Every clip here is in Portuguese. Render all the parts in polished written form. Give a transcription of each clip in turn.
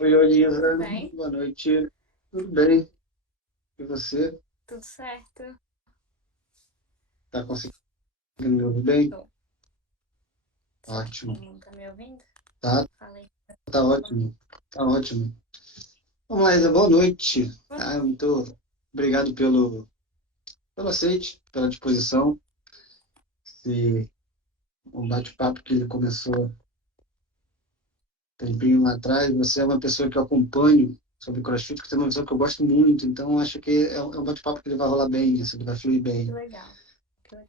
Oi, Tudo Olisa. bem? Boa noite. Tudo bem? E você? Tudo certo? Tá conseguindo me ouvir bem? Tô. Ótimo. Tá me ouvindo? Tá, Falei. tá ótimo. Tá ótimo. Vamos lá, Isa. Boa noite. Boa Muito obrigado pelo aceite, pela disposição. Esse um bate-papo que ele começou um tempinho lá atrás. Você é uma pessoa que eu acompanho sobre CrossFit, que tem uma visão que eu gosto muito. Então, acho que é um bate-papo que ele vai rolar bem, assim, ele vai fluir Que bem. legal. Que legal.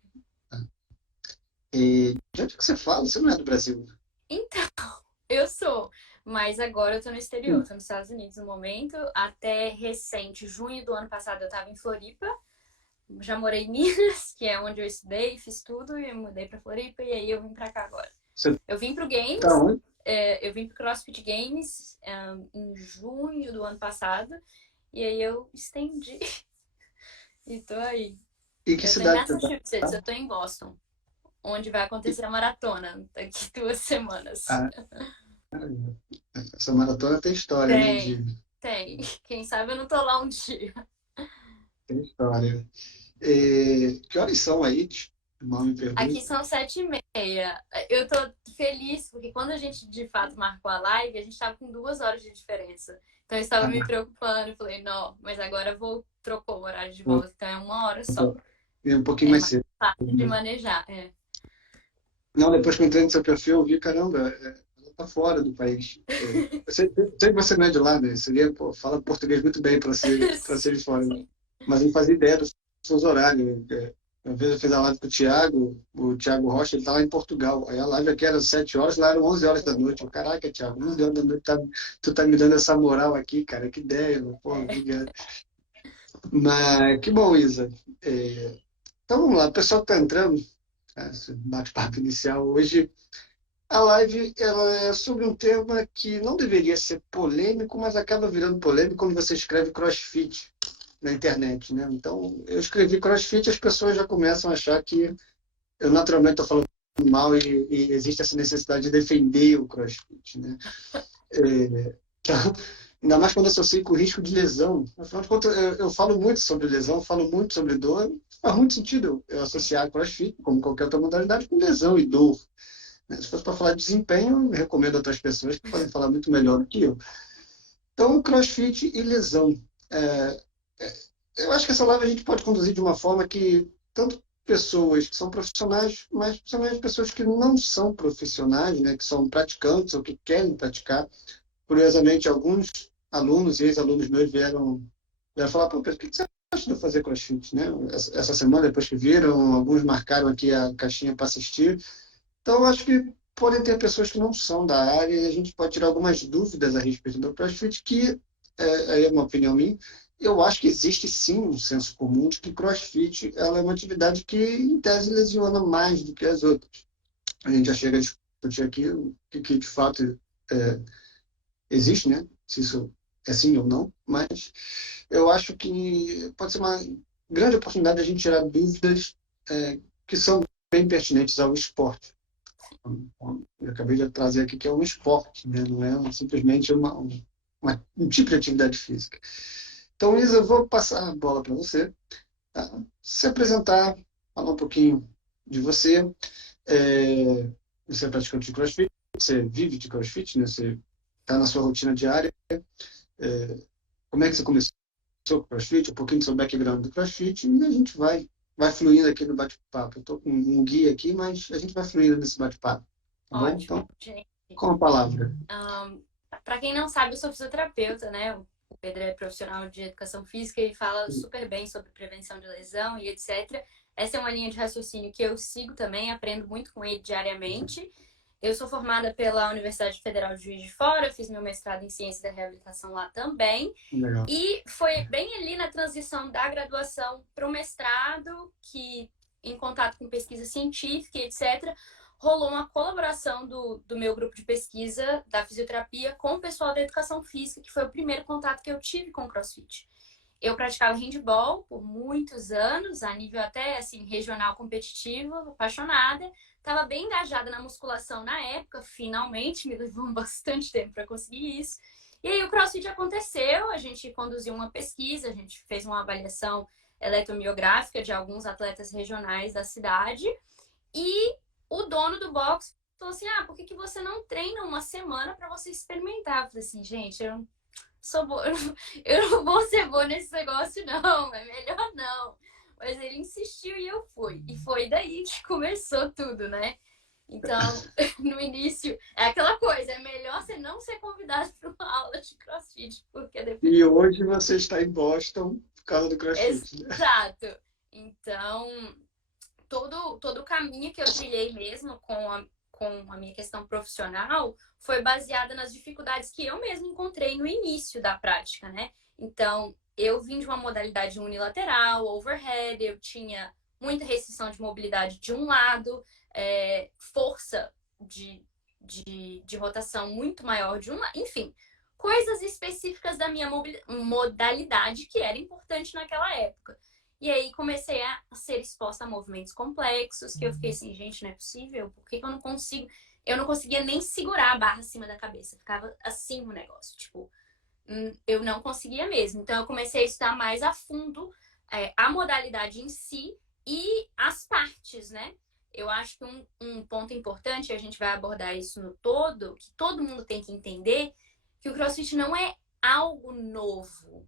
E de onde que você fala? Você não é do Brasil? Então, eu sou, mas agora eu tô no exterior, tô nos Estados Unidos no momento. Até recente, junho do ano passado, eu tava em Floripa. Já morei em Minas, que é onde eu estudei, fiz tudo, e eu mudei pra Floripa, e aí eu vim pra cá agora. Você Eu vim pro tá Games, onde? eu vim pro CrossFit Games em junho do ano passado, e aí eu estendi e tô aí. E que Eu tô em cidade você tá? Massachusetts, eu tô em Boston, onde vai acontecer a maratona daqui 2 semanas. Ah, essa maratona tem história, né? Tem, tem. Quem sabe eu não tô lá um dia. Tem história. E, que horas são aí? Mal me Aqui pergunto. são 7h30. Eu tô feliz porque quando a gente de fato marcou a live, a gente tava com 2 horas de diferença. Então eu estava Ah, me preocupando e falei, não, mas agora vou trocou o horário de vou- volta, então é 1 hora só. vou vir um pouquinho É mais mais cedo. fácil de manejar. É. Não, depois que eu entrei no seu perfil, eu vi, caramba, ela tá fora do país. Eu sei que você não é de lá, né? Seria, pô, fala português muito bem para ser de fora. Sim. Mas eu não fazia ideia dos seus horários. Uma vez eu fiz a live com o Thiago Rocha, ele tá lá em Portugal. Aí a live aqui era 7 horas, lá eram 11 horas da noite. Eu, caraca, Thiago, 11 horas da noite, tu tá me dando essa moral aqui, cara, que ideia, meu. Pô, É. obrigado. Mas que bom, Isa. Então vamos lá, o pessoal que tá entrando, esse bate-papo inicial hoje. A live ela é sobre um tema que não deveria ser polêmico, mas acaba virando polêmico quando você escreve CrossFit na internet, né? Então, eu escrevi CrossFit, as pessoas já começam a achar que eu naturalmente estou falando mal e existe essa necessidade de defender o CrossFit, né? Então, ainda mais quando associo com o risco de lesão. Afinal de contas, eu falo muito sobre lesão, falo muito sobre dor. Faz muito sentido eu associar CrossFit, como qualquer outra modalidade, com lesão e dor, né? Se fosse para falar de desempenho, eu recomendo outras pessoas que podem falar muito melhor do que eu. Então, CrossFit e lesão. É, eu acho que essa live a gente pode conduzir de uma forma que tanto pessoas que são profissionais, mas principalmente pessoas que não são profissionais, né, que são praticantes ou que querem praticar. Curiosamente, alguns alunos e ex-alunos meus vieram falar, pô, Pedro, o que você acha de eu fazer CrossFit, né? Essa semana, depois que viram, alguns marcaram aqui a caixinha para assistir. Então, eu acho que podem ter pessoas que não são da área e a gente pode tirar algumas dúvidas a respeito do CrossFit, que aí é uma opinião minha. Eu acho que existe sim um senso comum de que CrossFit ela é uma atividade que, em tese, lesiona mais do que as outras. A gente já chega a discutir aqui o que de fato é, existe, né? Se isso é sim ou não, mas eu acho que pode ser uma grande oportunidade de a gente tirar dúvidas que são bem pertinentes ao esporte. Eu acabei de trazer aqui que é um esporte, né? Não é simplesmente um tipo de atividade física. Então, Isa, eu vou passar a bola para você, tá? Se apresentar, falar um pouquinho de você. É, você é praticante de CrossFit, você vive de CrossFit, né? Você está na sua rotina diária. É, como é que você começou com o CrossFit? Um pouquinho do seu background do CrossFit e a gente vai fluindo aqui no bate-papo. Eu estou com um guia aqui, mas a gente vai fluindo nesse bate-papo, tá bom? Ótimo, Então, gente. com a palavra. Para quem não sabe, eu sou fisioterapeuta, né? O Pedro é profissional de educação física e fala super bem sobre prevenção de lesão e etc. Essa é uma linha de raciocínio que eu sigo também, aprendo muito com ele diariamente. Eu sou formada pela Universidade Federal de Juiz de Fora, fiz meu mestrado em ciência da reabilitação lá também. Legal. E foi bem ali na transição da graduação para o mestrado, que em contato com pesquisa científica e etc., rolou uma colaboração do meu grupo de pesquisa da fisioterapia com o pessoal da educação física, que foi o primeiro contato que eu tive com o CrossFit. Eu praticava handball por muitos anos, a nível até assim regional competitivo, apaixonada. Estava bem engajada na musculação na época, finalmente, me levou bastante tempo para conseguir isso. E aí o CrossFit aconteceu, a gente conduziu uma pesquisa, a gente fez uma avaliação eletromiográfica de alguns atletas regionais da cidade e o dono do box falou assim, por que você não treina uma semana para você experimentar? Eu falei assim, gente, eu não sou boa, eu não vou ser boa nesse negócio não, é melhor não. Mas ele insistiu e eu fui. E foi daí que começou tudo, né? Então, no início, é aquela coisa, é melhor você não ser convidado para uma aula de CrossFit, porque depois... E hoje você está em Boston por causa do CrossFit, né? Exato. Então, todo o caminho que eu trilhei mesmo com a minha questão profissional foi baseada nas dificuldades que eu mesma encontrei no início da prática, né? Então, eu vim de uma modalidade unilateral, overhead, eu tinha muita restrição de mobilidade de um lado, força de rotação muito maior de uma, enfim, coisas específicas da minha modalidade que era importante naquela época. E aí comecei a ser exposta a movimentos complexos, que eu fiquei assim, gente, não é possível, por que eu não consigo? Eu não conseguia nem segurar a barra acima da cabeça, ficava assim o negócio, tipo, eu não conseguia mesmo. Então eu comecei a estudar mais a fundo a modalidade em si e as partes, né? Eu acho que um ponto importante, a gente vai abordar isso no todo, que todo mundo tem que entender, que o CrossFit não é algo novo.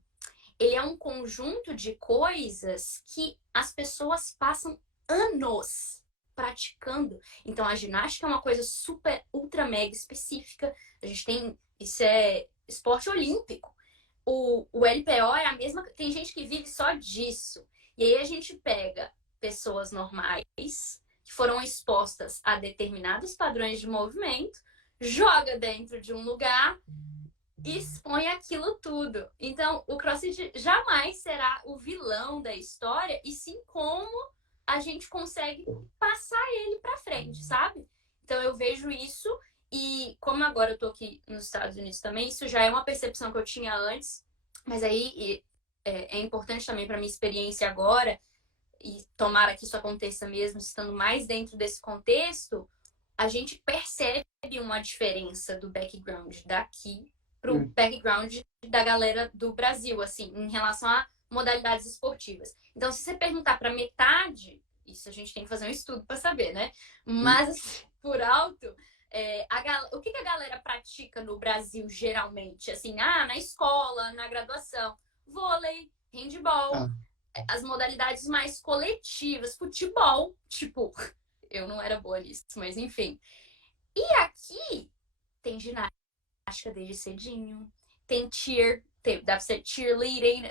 Ele é um conjunto de coisas que as pessoas passam anos praticando. Então, a ginástica é uma coisa super, ultra, mega específica. A gente tem... Isso é esporte olímpico. O LPO é a mesma... Tem gente que vive só disso. E aí a gente pega pessoas normais que foram expostas a determinados padrões de movimento, joga dentro de um lugar e expõe aquilo tudo. Então, o CrossFit jamais será o vilão da história, e sim como a gente consegue passar ele pra frente, sabe? Então, eu vejo isso, e como agora eu tô aqui nos Estados Unidos também, isso já é uma percepção que eu tinha antes, mas aí é importante também pra minha experiência agora, e tomara que isso aconteça mesmo, estando mais dentro desse contexto, a gente percebe uma diferença do background daqui pro background da galera do Brasil, assim, em relação a modalidades esportivas. Então, se você perguntar para metade, isso a gente tem que fazer um estudo para saber, né? Mas, assim, por alto, o que a galera pratica no Brasil, geralmente? Assim, na escola, na graduação, vôlei, handball, as modalidades mais coletivas, futebol, tipo, eu não era boa nisso, mas enfim. E aqui tem ginástica desde cedinho, tem deve ser cheerleading,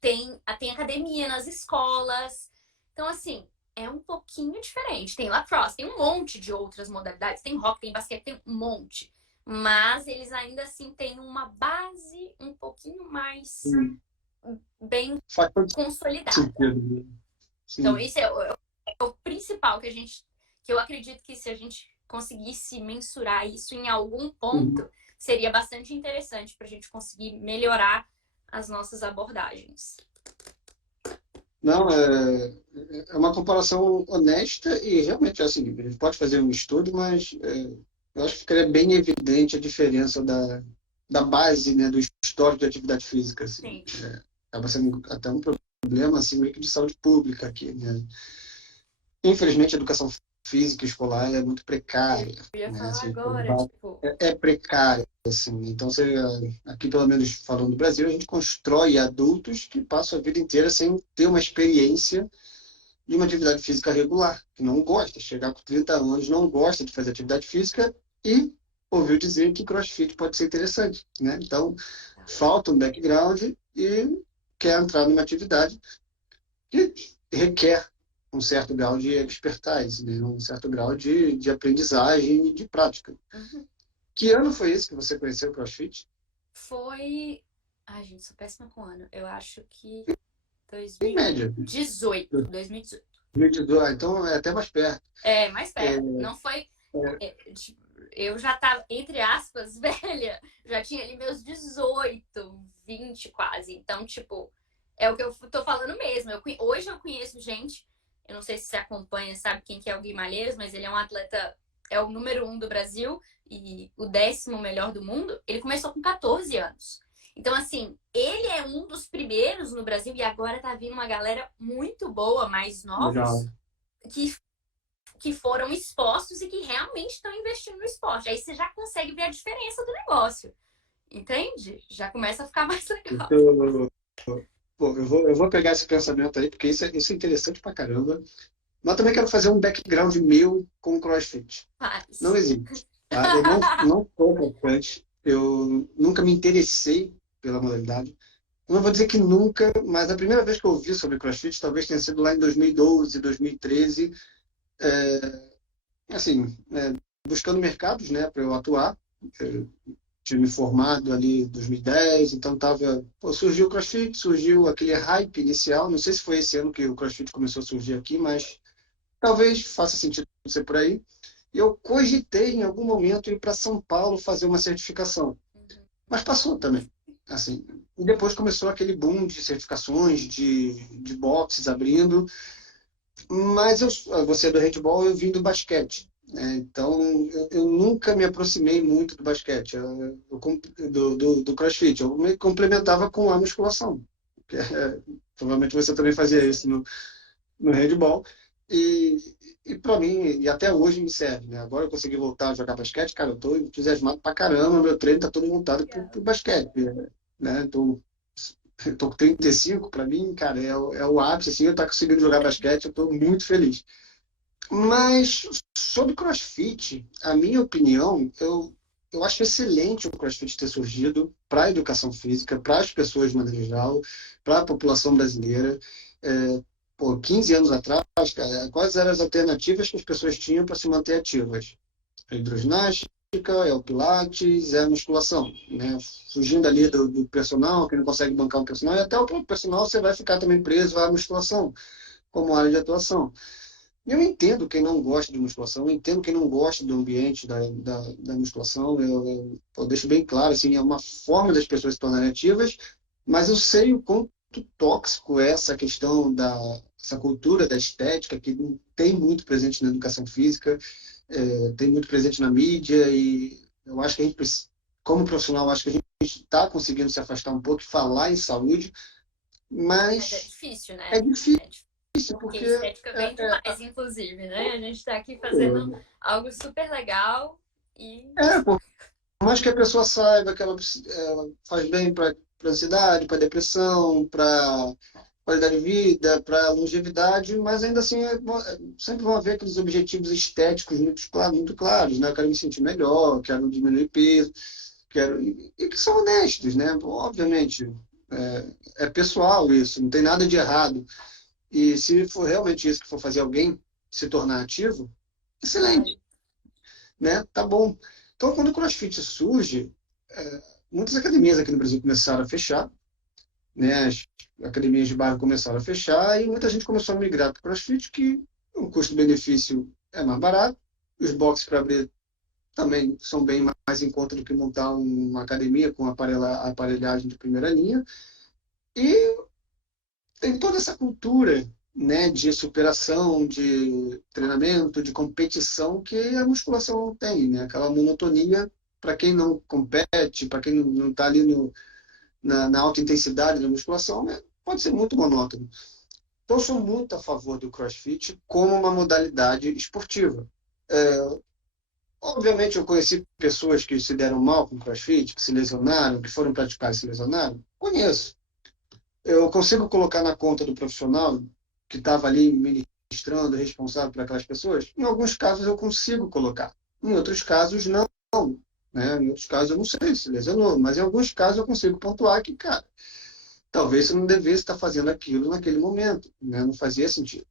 tem academia nas escolas. Então, assim, é um pouquinho diferente. Tem lacrosse, tem um monte de outras modalidades, tem hockey, tem basquete, tem um monte. Mas eles ainda assim têm uma base um pouquinho mais bem consolidada. Então, isso é o principal que eu acredito que se a gente conseguisse mensurar isso em algum ponto, seria bastante interessante para a gente conseguir melhorar as nossas abordagens. Não, é uma comparação honesta e realmente, assim, a gente pode fazer um estudo, mas eu acho que ficaria bem evidente a diferença da base, né, do histórico de atividade física, assim. Acaba sendo até um problema, assim, meio que de saúde pública aqui, né? Infelizmente, a educação física escolar é muito precária. Eu ia falar assim, agora, tipo... É precária, assim. Então, aqui, pelo menos falando do Brasil, a gente constrói adultos que passam a vida inteira sem ter uma experiência de uma atividade física regular, que não gosta, chegar com 30 anos, não gosta de fazer atividade física e ouviu dizer que CrossFit pode ser interessante, né? Então, falta um background e quer entrar numa atividade que requer um certo grau de expertise, né? Um certo grau de aprendizagem e de prática. Que ano foi esse que você conheceu o CrossFit? Foi... Ai, gente, sou péssima com ano. Eu acho que Em média. 2018. 2018. 2018, então é até mais perto. Mais perto. Não foi... eu já tava, entre aspas, velha. Já tinha ali meus 18, 20 quase. Então, tipo, é o que eu tô falando mesmo. Hoje eu conheço gente, eu não sei se você acompanha, sabe quem que é o Guimarães, mas ele é um atleta, é o número 1 do Brasil e o 10º melhor do mundo, ele começou com 14 anos. Então, assim, ele é um dos primeiros no Brasil e agora tá vindo uma galera muito boa, mais Legal. novos, que foram expostos e que realmente estão investindo no esporte. Aí você já consegue ver a diferença do negócio. Entende? Já começa a ficar mais legal. Então, pô, eu vou pegar esse pensamento aí, porque isso é interessante pra caramba. Mas também quero fazer um background meu com o CrossFit. Não Mas, existe. Tá? Eu não sou praticante. Eu nunca me interessei pela modalidade. Eu não vou dizer que nunca, mas a primeira vez que eu ouvi sobre CrossFit talvez tenha sido lá em 2012, 2013. Assim, buscando mercados, né, para eu atuar. Eu tinha me formado ali em 2010, então surgiu o CrossFit, surgiu aquele hype inicial. Não sei se foi esse ano que o CrossFit começou a surgir aqui, mas talvez faça sentido ser por aí. E eu cogitei em algum momento ir para São Paulo fazer uma certificação, mas passou também. Assim, e depois começou aquele boom de certificações, de boxes abrindo, mas você é do handball, eu vim do basquete, né? Então eu nunca me aproximei muito do basquete, do CrossFit. Eu me complementava com a musculação, que provavelmente você também fazia isso no handball. E, e para mim, e até hoje me serve, né? Agora eu consegui voltar a jogar basquete, cara, eu tô entusiasmado pra caramba, meu treino tá todo voltado pro basquete, né? Tô com 35, para mim, cara, é o ápice, assim, eu tá conseguindo jogar basquete, eu tô muito feliz. Mas sobre CrossFit, a minha opinião, eu acho excelente o CrossFit ter surgido para a educação física, para as pessoas de maneira geral, para a população brasileira. Pô, 15 anos atrás, cara, quais eram as alternativas que as pessoas tinham para se manter ativas? A hidroginástica, é o pilates, é a musculação, né? Fugindo ali do personal, que não consegue bancar um personal, e até o próprio personal você vai ficar também preso à musculação como área de atuação. Eu entendo quem não gosta de musculação, eu entendo quem não gosta do ambiente da musculação, eu deixo bem claro, assim, é uma forma das pessoas se tornarem ativas, mas eu sei o quanto tóxico é essa questão essa cultura da estética, que não tem muito presente na educação física, tem muito presente na mídia, e eu acho que a gente, como profissional, acho que a gente está conseguindo se afastar um pouco e falar em saúde, é mas difícil, é né? difícil, É difícil, porque porque estética vem é, demais, inclusive, né? A gente tá aqui fazendo é, algo super legal e por mais que a pessoa saiba que ela faz bem para ansiedade, para depressão, para qualidade de vida, para longevidade, mas ainda assim sempre vão haver aqueles objetivos estéticos muito claros, né? Eu quero me sentir melhor, quero diminuir peso, e que são honestos, né? Obviamente, é pessoal isso, não tem nada de errado. E se for realmente isso que for fazer alguém se tornar ativo, excelente, vale. né? Tá bom. Então, quando o CrossFit surge, muitas academias aqui no Brasil começaram a fechar, né? As academias de bairro começaram a fechar e muita gente começou a migrar para o CrossFit, que o custo-benefício é mais barato, os boxes para abrir também são bem mais em conta do que montar uma academia com aparelhagem de primeira linha. E tem toda essa cultura, né, de superação, de treinamento, de competição que a musculação não tem, né? Aquela monotonia para quem não compete, para quem não está ali na alta intensidade da musculação, né, pode ser muito monótono. Então, eu sou muito a favor do CrossFit como uma modalidade esportiva. Obviamente, eu conheci pessoas que se deram mal com o CrossFit, que se lesionaram, que foram praticar e se lesionaram. Conheço. Eu consigo colocar na conta do profissional que estava ali ministrando, responsável por aquelas pessoas? Em alguns casos eu consigo colocar. Em outros casos, não. Né? Em outros casos eu não sei se lesionou, mas em alguns casos eu consigo pontuar que, cara, talvez você não devesse estar fazendo aquilo naquele momento, né? Não fazia sentido.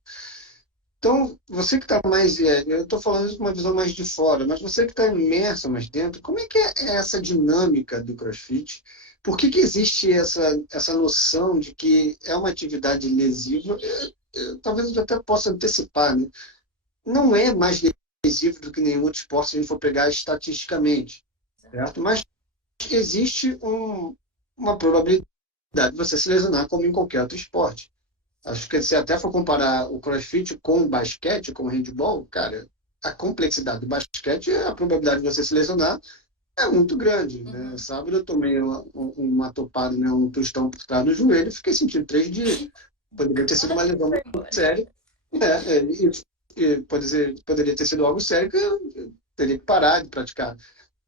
Então, você que está mais, eu estou falando isso com uma visão mais de fora, mas você que está imerso mais dentro, como é que é essa dinâmica do CrossFit? Por que existe essa noção de que é uma atividade lesiva? Talvez eu até possa antecipar, né? Não é mais lesivo do que nenhum outro esporte se a gente for pegar estatisticamente, certo? Mas existe uma probabilidade de você se lesionar como em qualquer outro esporte. Acho que se até for comparar o CrossFit com o basquete, com o handball, cara, a complexidade do basquete, a probabilidade de você se lesionar é muito grande, né? Sábado eu tomei uma topada, né, um tostão por trás do joelho e fiquei sentindo 3 dias. Poderia ter sido uma lesão Foi muito embora. séria, né? Poderia ter sido algo sério que eu teria que parar de praticar,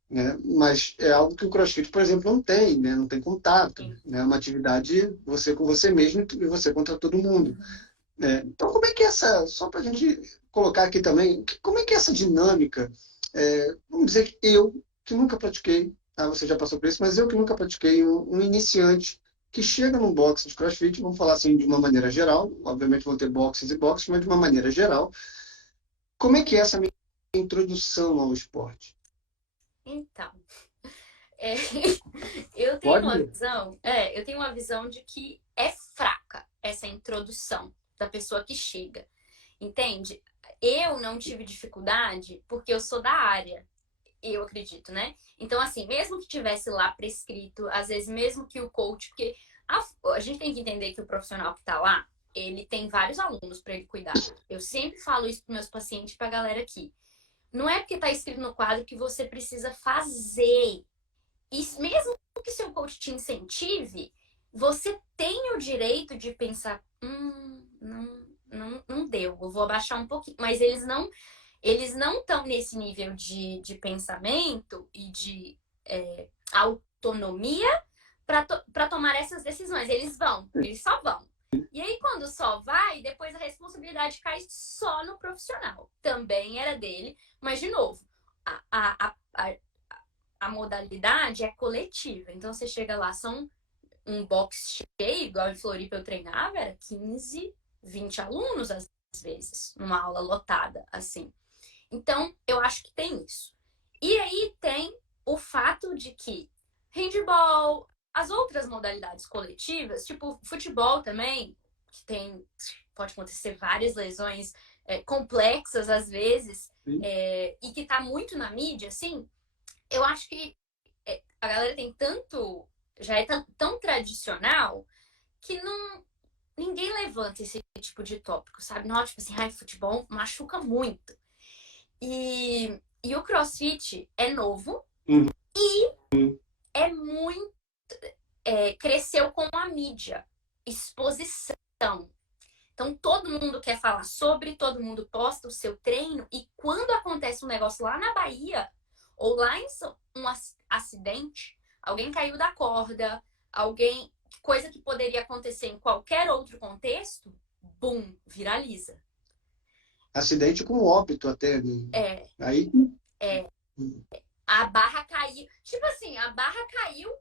né? Mas é algo que o CrossFit, por exemplo, não tem, né? Não tem contato, Sim. né? É uma atividade você com você mesmo e você contra todo mundo, né? Então, como é que só para a gente colocar aqui também, como é que é essa dinâmica? Vamos dizer que eu, que nunca pratiquei, tá? Você já passou por isso, mas eu que nunca pratiquei, um iniciante que chega num boxe de CrossFit, vamos falar assim de uma maneira geral, obviamente vão ter boxes e boxes, mas de uma maneira geral, como é que é essa minha introdução ao esporte? Então, é, eu tenho uma Pode? visão, eu tenho uma visão de que é fraca essa introdução da pessoa que chega, entende? Eu não tive dificuldade porque eu sou da área, eu acredito, né? Então, assim, mesmo que tivesse lá prescrito, às vezes mesmo que o coach, porque a gente tem que entender que o profissional que tá lá, ele tem vários alunos para ele cuidar. Eu sempre falo isso para meus pacientes e pra galera aqui. Não é porque tá escrito no quadro que você precisa fazer. E mesmo que seu coach te incentive, você tem o direito de pensar, não deu, eu vou abaixar um pouquinho. Mas eles não estão nesse nível de pensamento e de autonomia para tomar essas decisões. Eles só vão. E aí, quando só vai, depois a responsabilidade cai só no profissional. Também era dele, mas, de novo, a modalidade é coletiva. Então, você chega lá, são um box cheio, igual em Floripa eu treinava, era 15, 20 alunos às vezes, numa aula lotada, assim. Então, eu acho que tem isso. E aí tem o fato de que handball, as outras modalidades coletivas, tipo futebol também, que pode acontecer várias lesões complexas às vezes, Sim. e que tá muito na mídia, assim, eu acho que a galera tem já é tão tradicional que ninguém levanta esse tipo de tópico, sabe? Não, tipo assim, futebol machuca muito. E o CrossFit é novo Uhum. e é muito. Cresceu com a mídia, exposição. Então todo mundo quer falar sobre, todo mundo posta o seu treino, e quando acontece um negócio lá na Bahia, ou lá em um acidente, alguém caiu da corda, coisa que poderia acontecer em qualquer outro contexto, bum, viraliza. Acidente com óbito até, né? É, Aí, a barra caiu. Tipo assim, a barra caiu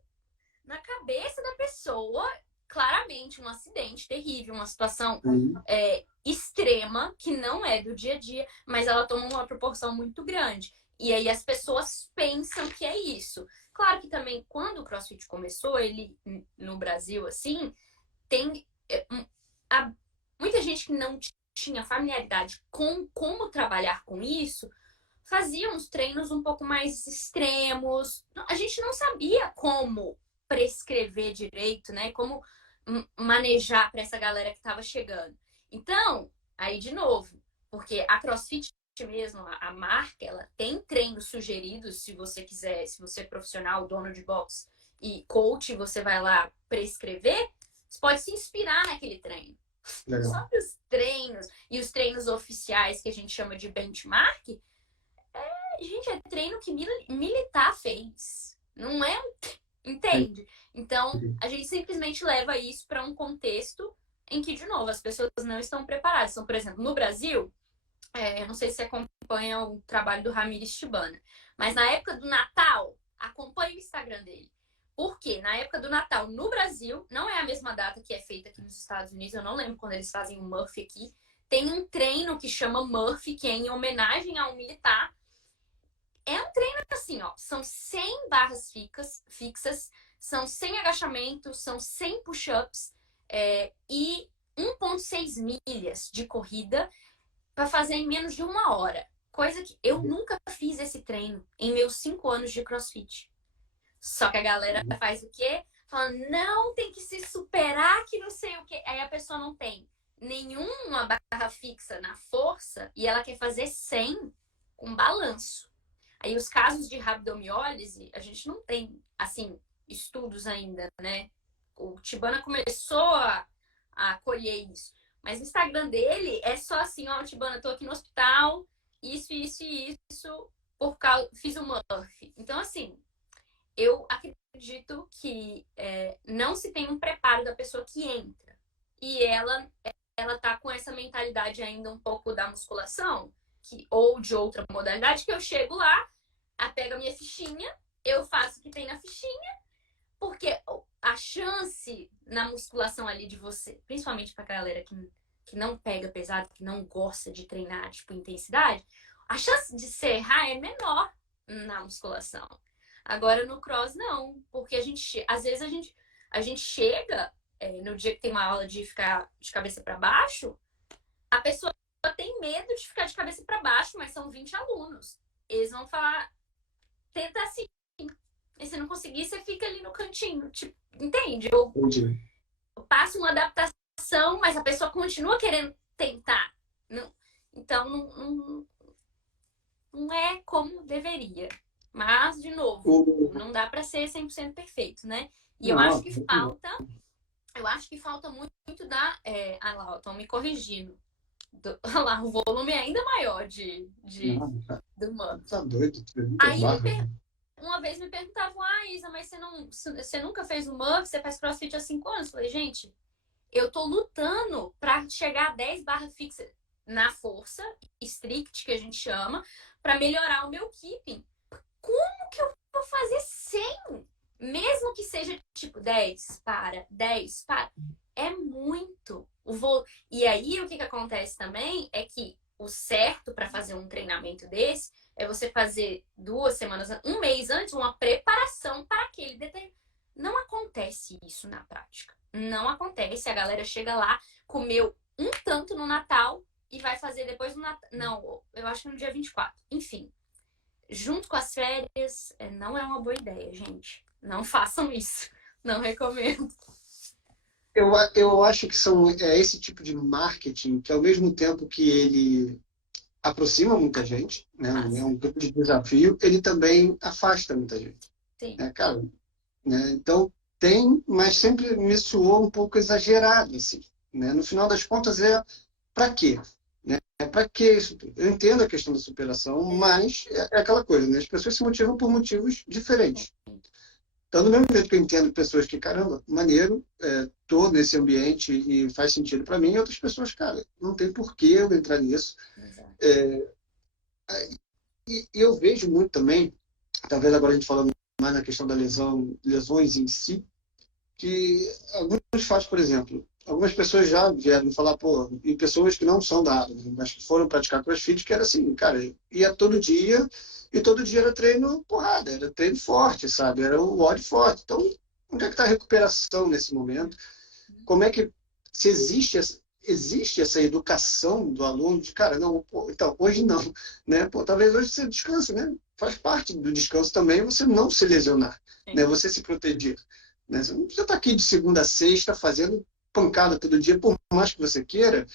na cabeça da pessoa, claramente um acidente terrível, uma situação extrema, que não é do dia a dia, mas ela toma uma proporção muito grande. E aí as pessoas pensam que é isso. Claro que também, quando o CrossFit começou, ele, no Brasil, assim, tem muita gente que não tinha familiaridade com como trabalhar com isso, fazia uns treinos um pouco mais extremos. A gente não sabia como prescrever direito, né? Como manejar para essa galera que estava chegando. Então, aí de novo, porque a CrossFit mesmo, a marca, ela tem treinos sugeridos, se você quiser, se você é profissional, dono de box e coach, você vai lá prescrever, você pode se inspirar naquele treino. legal. Só que os treinos e os treinos oficiais que a gente chama de benchmark, gente, é treino que militar fez. Não é? Entende? Então, a gente simplesmente leva isso para um contexto em que, de novo, as pessoas não estão preparadas. Então, por exemplo, no Brasil, eu não sei se você acompanha o trabalho do Ramires Shibana, mas na época do Natal, acompanhe o Instagram dele. Por quê? Na época do Natal, no Brasil, não é a mesma data que é feita aqui nos Estados Unidos, eu não lembro quando eles fazem o Murphy aqui. Tem um treino que chama Murphy, que é em homenagem a um militar. É um treino assim, ó. São 100 barras fixas, são 100 agachamentos, são 100 push-ups e 1,6 milhas de corrida para fazer em menos de 1 hora. Coisa que eu nunca fiz esse treino em meus 5 anos de CrossFit. Só que a galera faz o quê? Falando, não, tem que se superar, que não sei o quê. Aí a pessoa não tem nenhuma barra fixa na força e ela quer fazer 100. com balanço. Aí os casos de rabdomiólise, a gente não tem, assim, estudos ainda, né? O Tibana começou a colher isso. Mas o Instagram dele é só assim, ó, Tibana, tô aqui no hospital, isso, por causa, fiz o Murphy. Então, assim, eu acredito que não se tem um preparo da pessoa que entra. E ela tá com essa mentalidade ainda um pouco da musculação, ou de outra modalidade, que eu chego lá, pego a minha fichinha, eu faço o que tem na fichinha, porque a chance na musculação ali de você, principalmente pra galera que não pega pesado, que não gosta de treinar, tipo, intensidade, a chance de você errar é menor na musculação. Agora no cross não, porque às vezes a gente chega no dia que tem uma aula de ficar de cabeça para baixo, a pessoa tem medo de ficar de cabeça para baixo, mas são 20 alunos. Eles vão falar, tenta assim. E se não conseguir, você fica ali no cantinho. Tipo, entende? Eu passo uma adaptação, mas a pessoa continua querendo tentar. Então, não é como deveria. Mas, de novo, não dá para ser 100% perfeito, né? E eu acho que falta muito da... ah lá, estão me corrigindo. Olha lá, o volume é ainda maior do Murphy. Tá doido. Aí uma vez me perguntavam, Isa, mas você nunca fez o Murphy? Você faz CrossFit há 5 anos? Eu falei, gente, eu tô lutando pra chegar a 10 barra fixa na força, strict, que a gente chama, pra melhorar o meu keeping. Como que eu vou fazer 100? Mesmo que seja tipo 10 para. É muito. E aí, o que acontece também é que o certo para fazer um treinamento desse é você fazer 2 semanas, um mês antes, uma preparação para aquele determinado. Não acontece isso na prática. Não acontece. A galera chega lá, comeu um tanto no Natal e vai fazer depois no Natal. Não, eu acho que no dia 24. Enfim, junto com as férias, não é uma boa ideia, gente. Não façam isso. Não recomendo. Eu acho que é esse tipo de marketing que, ao mesmo tempo que ele aproxima muita gente, né? É um grande desafio, ele também afasta muita gente. Sim. Cara, né? Então, mas sempre me soou um pouco exagerado, assim, né? No final das contas, para quê? Né? Para que isso tudo? Eu entendo a questão da superação, mas é aquela coisa, né? As pessoas se motivam por motivos diferentes. Então, do mesmo jeito que eu entendo pessoas que, caramba, maneiro, tô nesse ambiente e faz sentido para mim, e outras pessoas, cara, não tem por que eu entrar nisso. E eu vejo muito também, talvez agora a gente falando mais na questão da lesões em si, que alguns fatos, por exemplo, algumas pessoas já vieram me falar, pô, e pessoas que não são da área, mas que foram praticar CrossFit, que era assim, cara, ia todo dia, e todo dia era treino porrada, era treino forte, sabe? Era o ódio forte. Então, onde é que está a recuperação nesse momento? Como é que, se existe essa educação do aluno de, cara, não, pô, então, hoje não, né? Pô, talvez hoje você descanse, né? Faz parte do descanso também você não se lesionar, né? Você se proteger. Né? Você não precisa estar aqui de segunda a sexta fazendo pancada todo dia, por mais que você queira.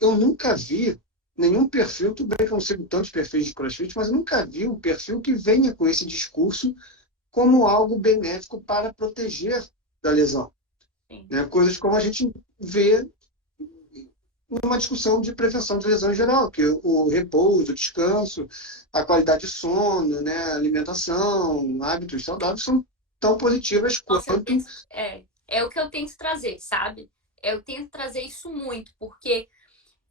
Eu nunca vi nenhum perfil, tudo bem que eu não sigo tantos perfis de CrossFit, mas eu nunca vi um perfil que venha com esse discurso como algo benéfico para proteger da lesão. Né? Coisas como a gente vê numa discussão de prevenção de lesão em geral, que o repouso, o descanso, a qualidade de sono, né, a alimentação, hábitos saudáveis são tão positivas quanto... É o que eu tento trazer, sabe? Eu tento trazer isso muito, porque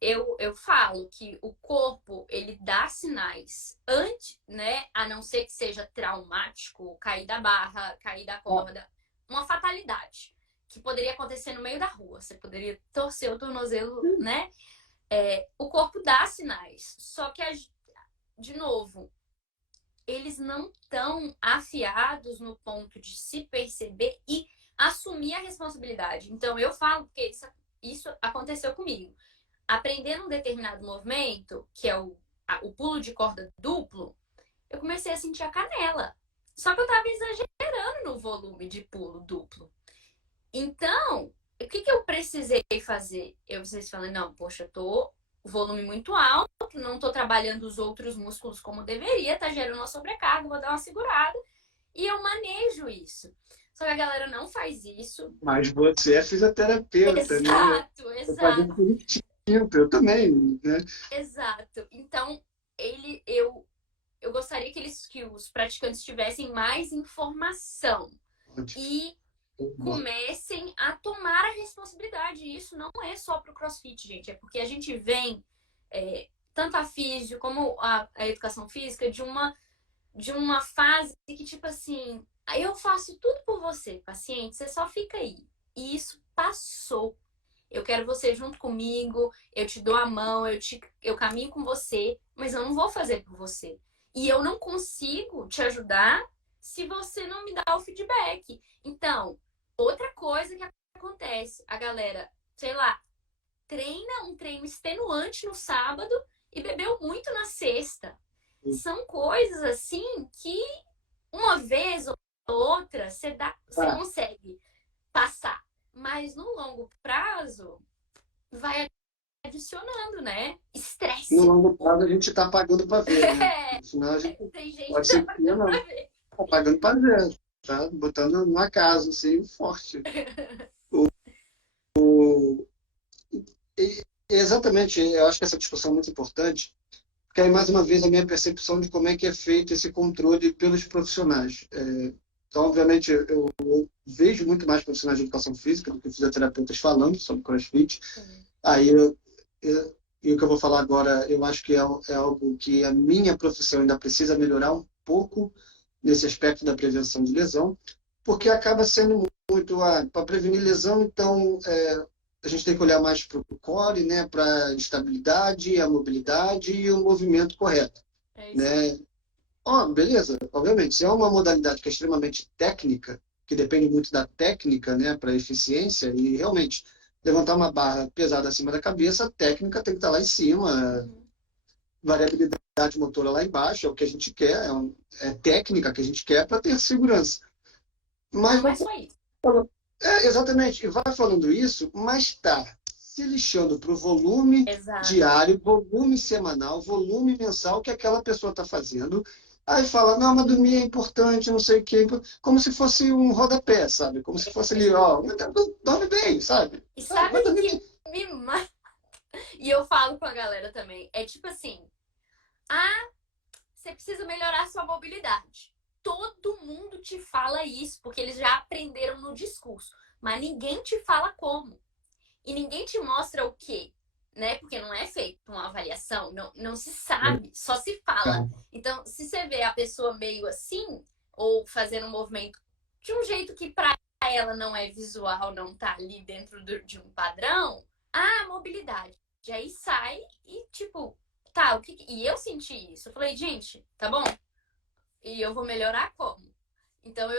eu falo que o corpo, ele dá sinais antes, né? A não ser que seja traumático, cair da barra, cair da corda, uma fatalidade que poderia acontecer no meio da rua. Você poderia torcer o tornozelo, né? O corpo dá sinais. Só que, de novo, eles não estão afiados no ponto de se perceber e assumir a responsabilidade. Então, eu falo que isso aconteceu comigo. Aprendendo um determinado movimento, que é o pulo de corda duplo, eu comecei a sentir a canela. Só que eu estava exagerando no volume de pulo duplo. Então, o que eu precisei fazer? Eu precisei falar, não, poxa, eu tô volume muito alto, não tô trabalhando os outros músculos como deveria, tá gerando uma sobrecarga, vou dar uma segurada. E eu manejo isso. Só que a galera não faz isso. Mas você é fisioterapeuta, né? Exato, Eu fazia exato, curitiba, eu também, né? exato. Então, eu gostaria que os praticantes tivessem mais informação Ótimo. e comecem a tomar a responsabilidade. E isso não é só para o CrossFit, gente. É porque a gente vem, tanto a físio como a educação física, de uma fase que, tipo assim, eu faço tudo por você, paciente, você só fica aí. E isso passou. Eu quero você junto comigo, eu te dou a mão, eu caminho com você, mas eu não vou fazer por você. E eu não consigo te ajudar se você não me dá o feedback. Então, outra coisa que acontece, a galera, sei lá, treina um treino extenuante no sábado e bebeu muito na sexta. São coisas assim que uma vez ou outra você Ah, consegue passar, mas no longo prazo vai adicionando, né? no Estresse. longo prazo a gente está pagando para ver, né? Senão a gente Tem gente pode que tá ser que pagando não. pra ver. Tá pagando para ver, tá? Botando numa casa, assim, forte. E, exatamente, eu acho que essa discussão é muito importante, porque aí, mais uma vez, a minha percepção de como é que é feito esse controle pelos profissionais. Então, obviamente, eu vejo muito mais profissionais de educação física do que fisioterapeutas falando sobre CrossFit. Aí, e o que eu vou falar agora, eu acho que é algo que a minha profissão ainda precisa melhorar um pouco nesse aspecto da prevenção de lesão, porque acaba sendo muito para prevenir lesão, então a gente tem que olhar mais para o core, né, para a estabilidade, a mobilidade e o movimento correto, É isso aí. né? Ó, beleza, obviamente, se é uma modalidade que é extremamente técnica, que depende muito da técnica, né, para eficiência, e realmente levantar uma barra pesada acima da cabeça, a técnica tem que estar lá em cima, Uhum. variabilidade motora lá embaixo, é o que a gente quer, é técnica que a gente quer para ter segurança. Mas Não é vai só isso. falando, exatamente, e vai falando isso, mas está se lixando para o volume Exato. diário, volume semanal, volume mensal que aquela pessoa está fazendo. Aí fala, não, mas dormir é importante, não sei o quê, como se fosse um rodapé, sabe? Como se fosse ali, ó, dorme bem, sabe? E sabe Vai o dormir que bem. me mata? E eu falo com a galera também. É tipo assim, você precisa melhorar sua mobilidade. Todo mundo te fala isso, porque eles já aprenderam no discurso. Mas ninguém te fala como. E ninguém te mostra o quê, né? Porque não é feita uma avaliação, não se sabe, só se fala. Então, se você vê a pessoa meio assim, ou fazendo um movimento de um jeito que para ela não é visual, não tá ali dentro de um padrão, mobilidade. E aí sai e tipo, tá, E eu senti isso. Eu falei, gente, tá bom? E eu vou melhorar como? Então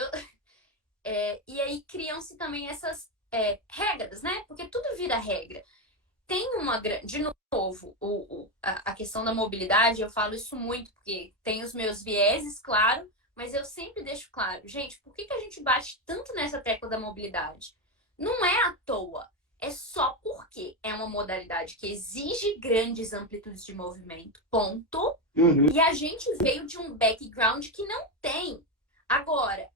e aí criam-se também essas regras, né? Porque tudo vira regra. Tem uma grande. De novo, a questão da mobilidade, eu falo isso muito, porque tem os meus vieses, claro, mas eu sempre deixo claro, gente, por que a gente bate tanto nessa tecla da mobilidade? Não é à toa. É só porque é uma modalidade que exige grandes amplitudes de movimento, ponto. Uhum. E a gente veio de um background que não tem. Agora,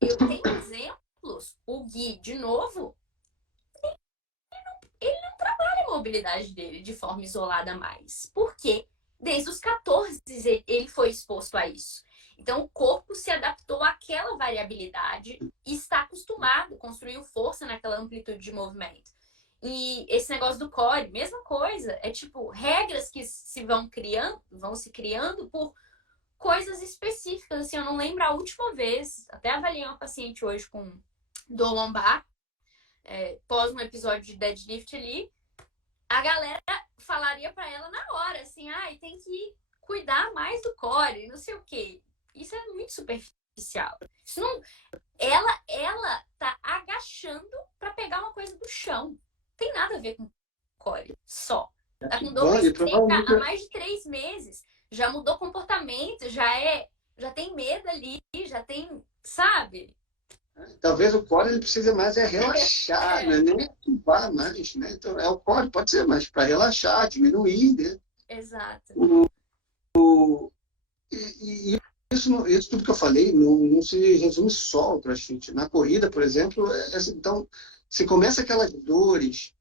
eu tenho exemplos, o Gui, de novo, ele não trabalha a mobilidade dele de forma isolada mais. Por quê? Desde os 14 ele foi exposto a isso. Então o corpo se adaptou àquela variabilidade e está acostumado, construiu força naquela amplitude de movimento. E esse negócio do core, mesma coisa, é tipo regras que vão se criando por coisas específicas. Assim, eu não lembro a última vez, até avaliei uma paciente hoje com dor lombar, pós um episódio de deadlift ali, a galera falaria para ela na hora, assim, tem que cuidar mais do core, não sei o quê. Isso é muito superficial. Isso não, ela tá agachando para pegar uma coisa do chão. Tem nada a ver com core, só. Tá com dor Bom, e seca provavelmente há mais de 3 meses. Já mudou comportamento, já tem medo ali, já tem, sabe? Talvez o core ele precise mais relaxar, né? Nem ativar mais, né? Então, o core pode ser mais para relaxar, diminuir, né? Exato. E isso tudo que eu falei não se resume só ao CrossFit. Na corrida, por exemplo, então, se começa aquelas dores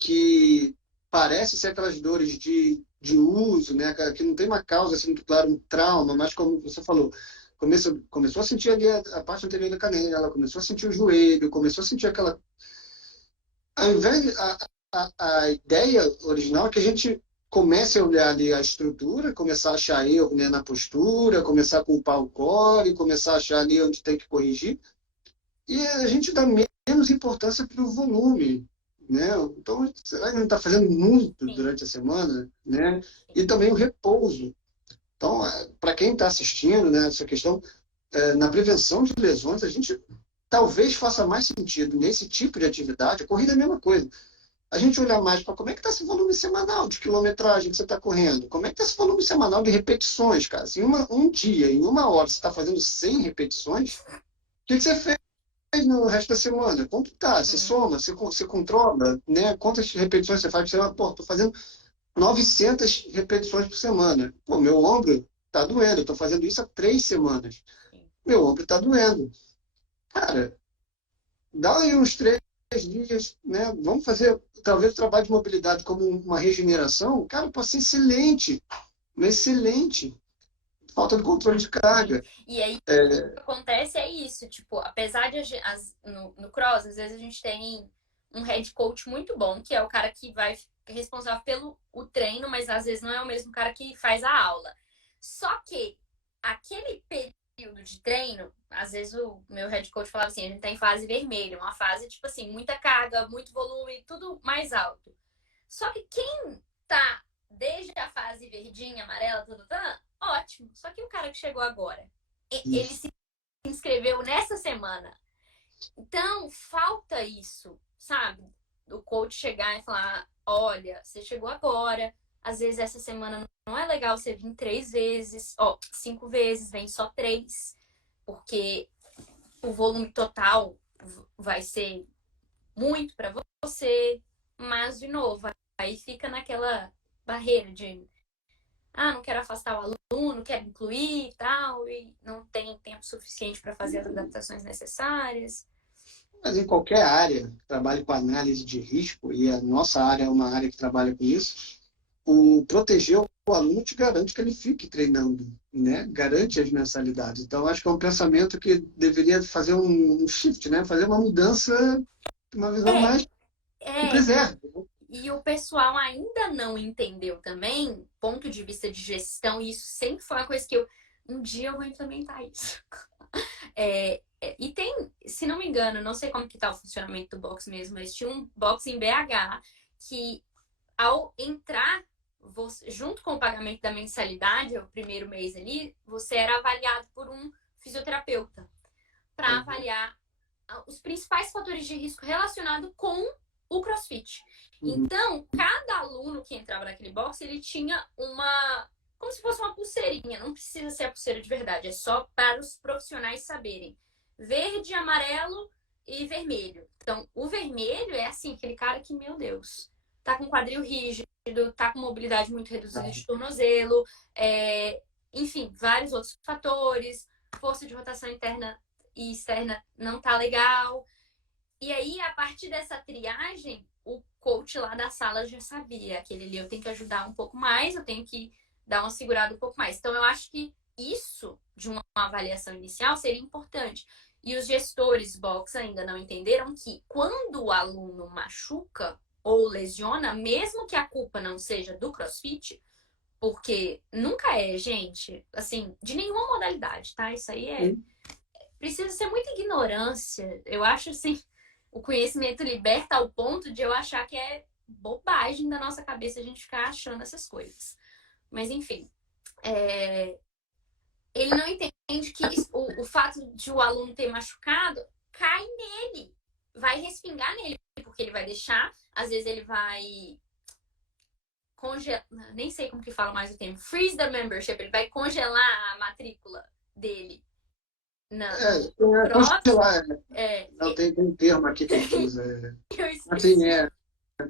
que parecem ser aquelas dores de uso, né? Que não tem uma causa assim, muito clara, um trauma, mas como você falou, começou a sentir ali a parte anterior da canela, começou a sentir o joelho, começou a sentir aquela. Ao invés, a ideia original é que a gente comece a olhar ali a estrutura, começar a achar erro, né, na postura, começar a culpar o core, começar a achar ali onde tem que corrigir, e a gente dá menos importância para o volume, né? Então, será que não está fazendo muito Sim. durante a semana, né? E também o repouso. Então, para quem está assistindo, né, essa questão, na prevenção de lesões, a gente talvez faça mais sentido nesse tipo de atividade. A corrida é a mesma coisa. A gente olhar mais para como é que está esse volume semanal de quilometragem que você está correndo, como é que está esse volume semanal de repetições, cara. Se um dia, em uma hora, você está fazendo 100 repetições, o que você fez no resto da semana? Quanto tá? Você soma, você controla, né? Quantas repetições você faz por semana? Pô, estou fazendo 900 repetições por semana. Pô, meu ombro está doendo, eu estou fazendo isso há 3 semanas. Meu ombro está doendo. Cara, dá aí uns 3 dias, né? Vamos fazer, talvez, o trabalho de mobilidade como uma regeneração. Cara, pode ser excelente, mas excelente. Falta de controle de carga. E aí, o que acontece é isso, tipo, apesar de no cross, às vezes a gente tem um head coach muito bom, que é o cara que vai responsável pelo o treino, mas às vezes não é o mesmo cara que faz a aula. Só que aquele período de treino, às vezes o meu head coach falava assim, a gente tá em fase vermelha, uma fase, tipo assim, muita carga, muito volume, tudo mais alto. Só que quem tá desde a fase verdinha, amarela, tudo, ótimo. Só que o cara que chegou agora, ele se inscreveu nessa semana. Então, falta isso, sabe? O coach chegar e falar, olha, você chegou agora, às vezes essa semana não é legal você vir 3 vezes, 5 vezes, vem só 3, porque o volume total vai ser muito para você, mas, de novo, aí fica naquela barreira de não quero afastar o aluno, quero incluir e tal, e não tem tempo suficiente para fazer as adaptações necessárias. Mas em qualquer área que trabalhe com análise de risco, e a nossa área é uma área que trabalha com isso, o proteger o aluno te garante que ele fique treinando, né? Garante as mensalidades. Então, acho que é um pensamento que deveria fazer um shift, né? Fazer uma mudança, uma visão mais que preserve. E o pessoal ainda não entendeu também, ponto de vista de gestão, e isso sempre foi uma coisa que um dia eu vou implementar isso. E tem, se não me engano, não sei como que tá o funcionamento do box mesmo, mas tinha um box em BH que ao entrar, junto com o pagamento da mensalidade, o primeiro mês ali, você era avaliado por um fisioterapeuta para avaliar os principais fatores de risco relacionados com o CrossFit. Então, cada aluno que entrava naquele box, ele tinha como se fosse uma pulseirinha. Não precisa ser a pulseira de verdade, é só para os profissionais saberem. Verde, amarelo e vermelho. Então, o vermelho é assim, aquele cara que, meu Deus, tá com quadril rígido, tá com mobilidade muito reduzida de tornozelo, enfim, vários outros fatores, força de rotação interna e externa não tá legal. E aí, a partir dessa triagem, o coach lá da sala já sabia, aquele ali eu tenho que ajudar um pouco mais, eu tenho que dar uma segurada um pouco mais. Então, eu acho que isso, de uma avaliação inicial, seria importante. E os gestores box ainda não entenderam que quando o aluno machuca ou lesiona, mesmo que a culpa não seja do CrossFit, porque nunca é, gente, assim, de nenhuma modalidade, tá? Isso aí precisa ser muita ignorância. Eu acho, assim, o conhecimento liberta ao ponto de eu achar que é bobagem da nossa cabeça a gente ficar achando essas coisas. Mas, enfim, ele não entende que o fato de o aluno ter machucado cai nele, vai respingar nele, porque ele vai deixar, às vezes ele vai congelar, nem sei como que fala mais o termo, freeze the membership, ele vai congelar a matrícula dele. Não. Cross congelar. é. Não, tem um termo aqui que eu fiz. Eu esqueci. Assim,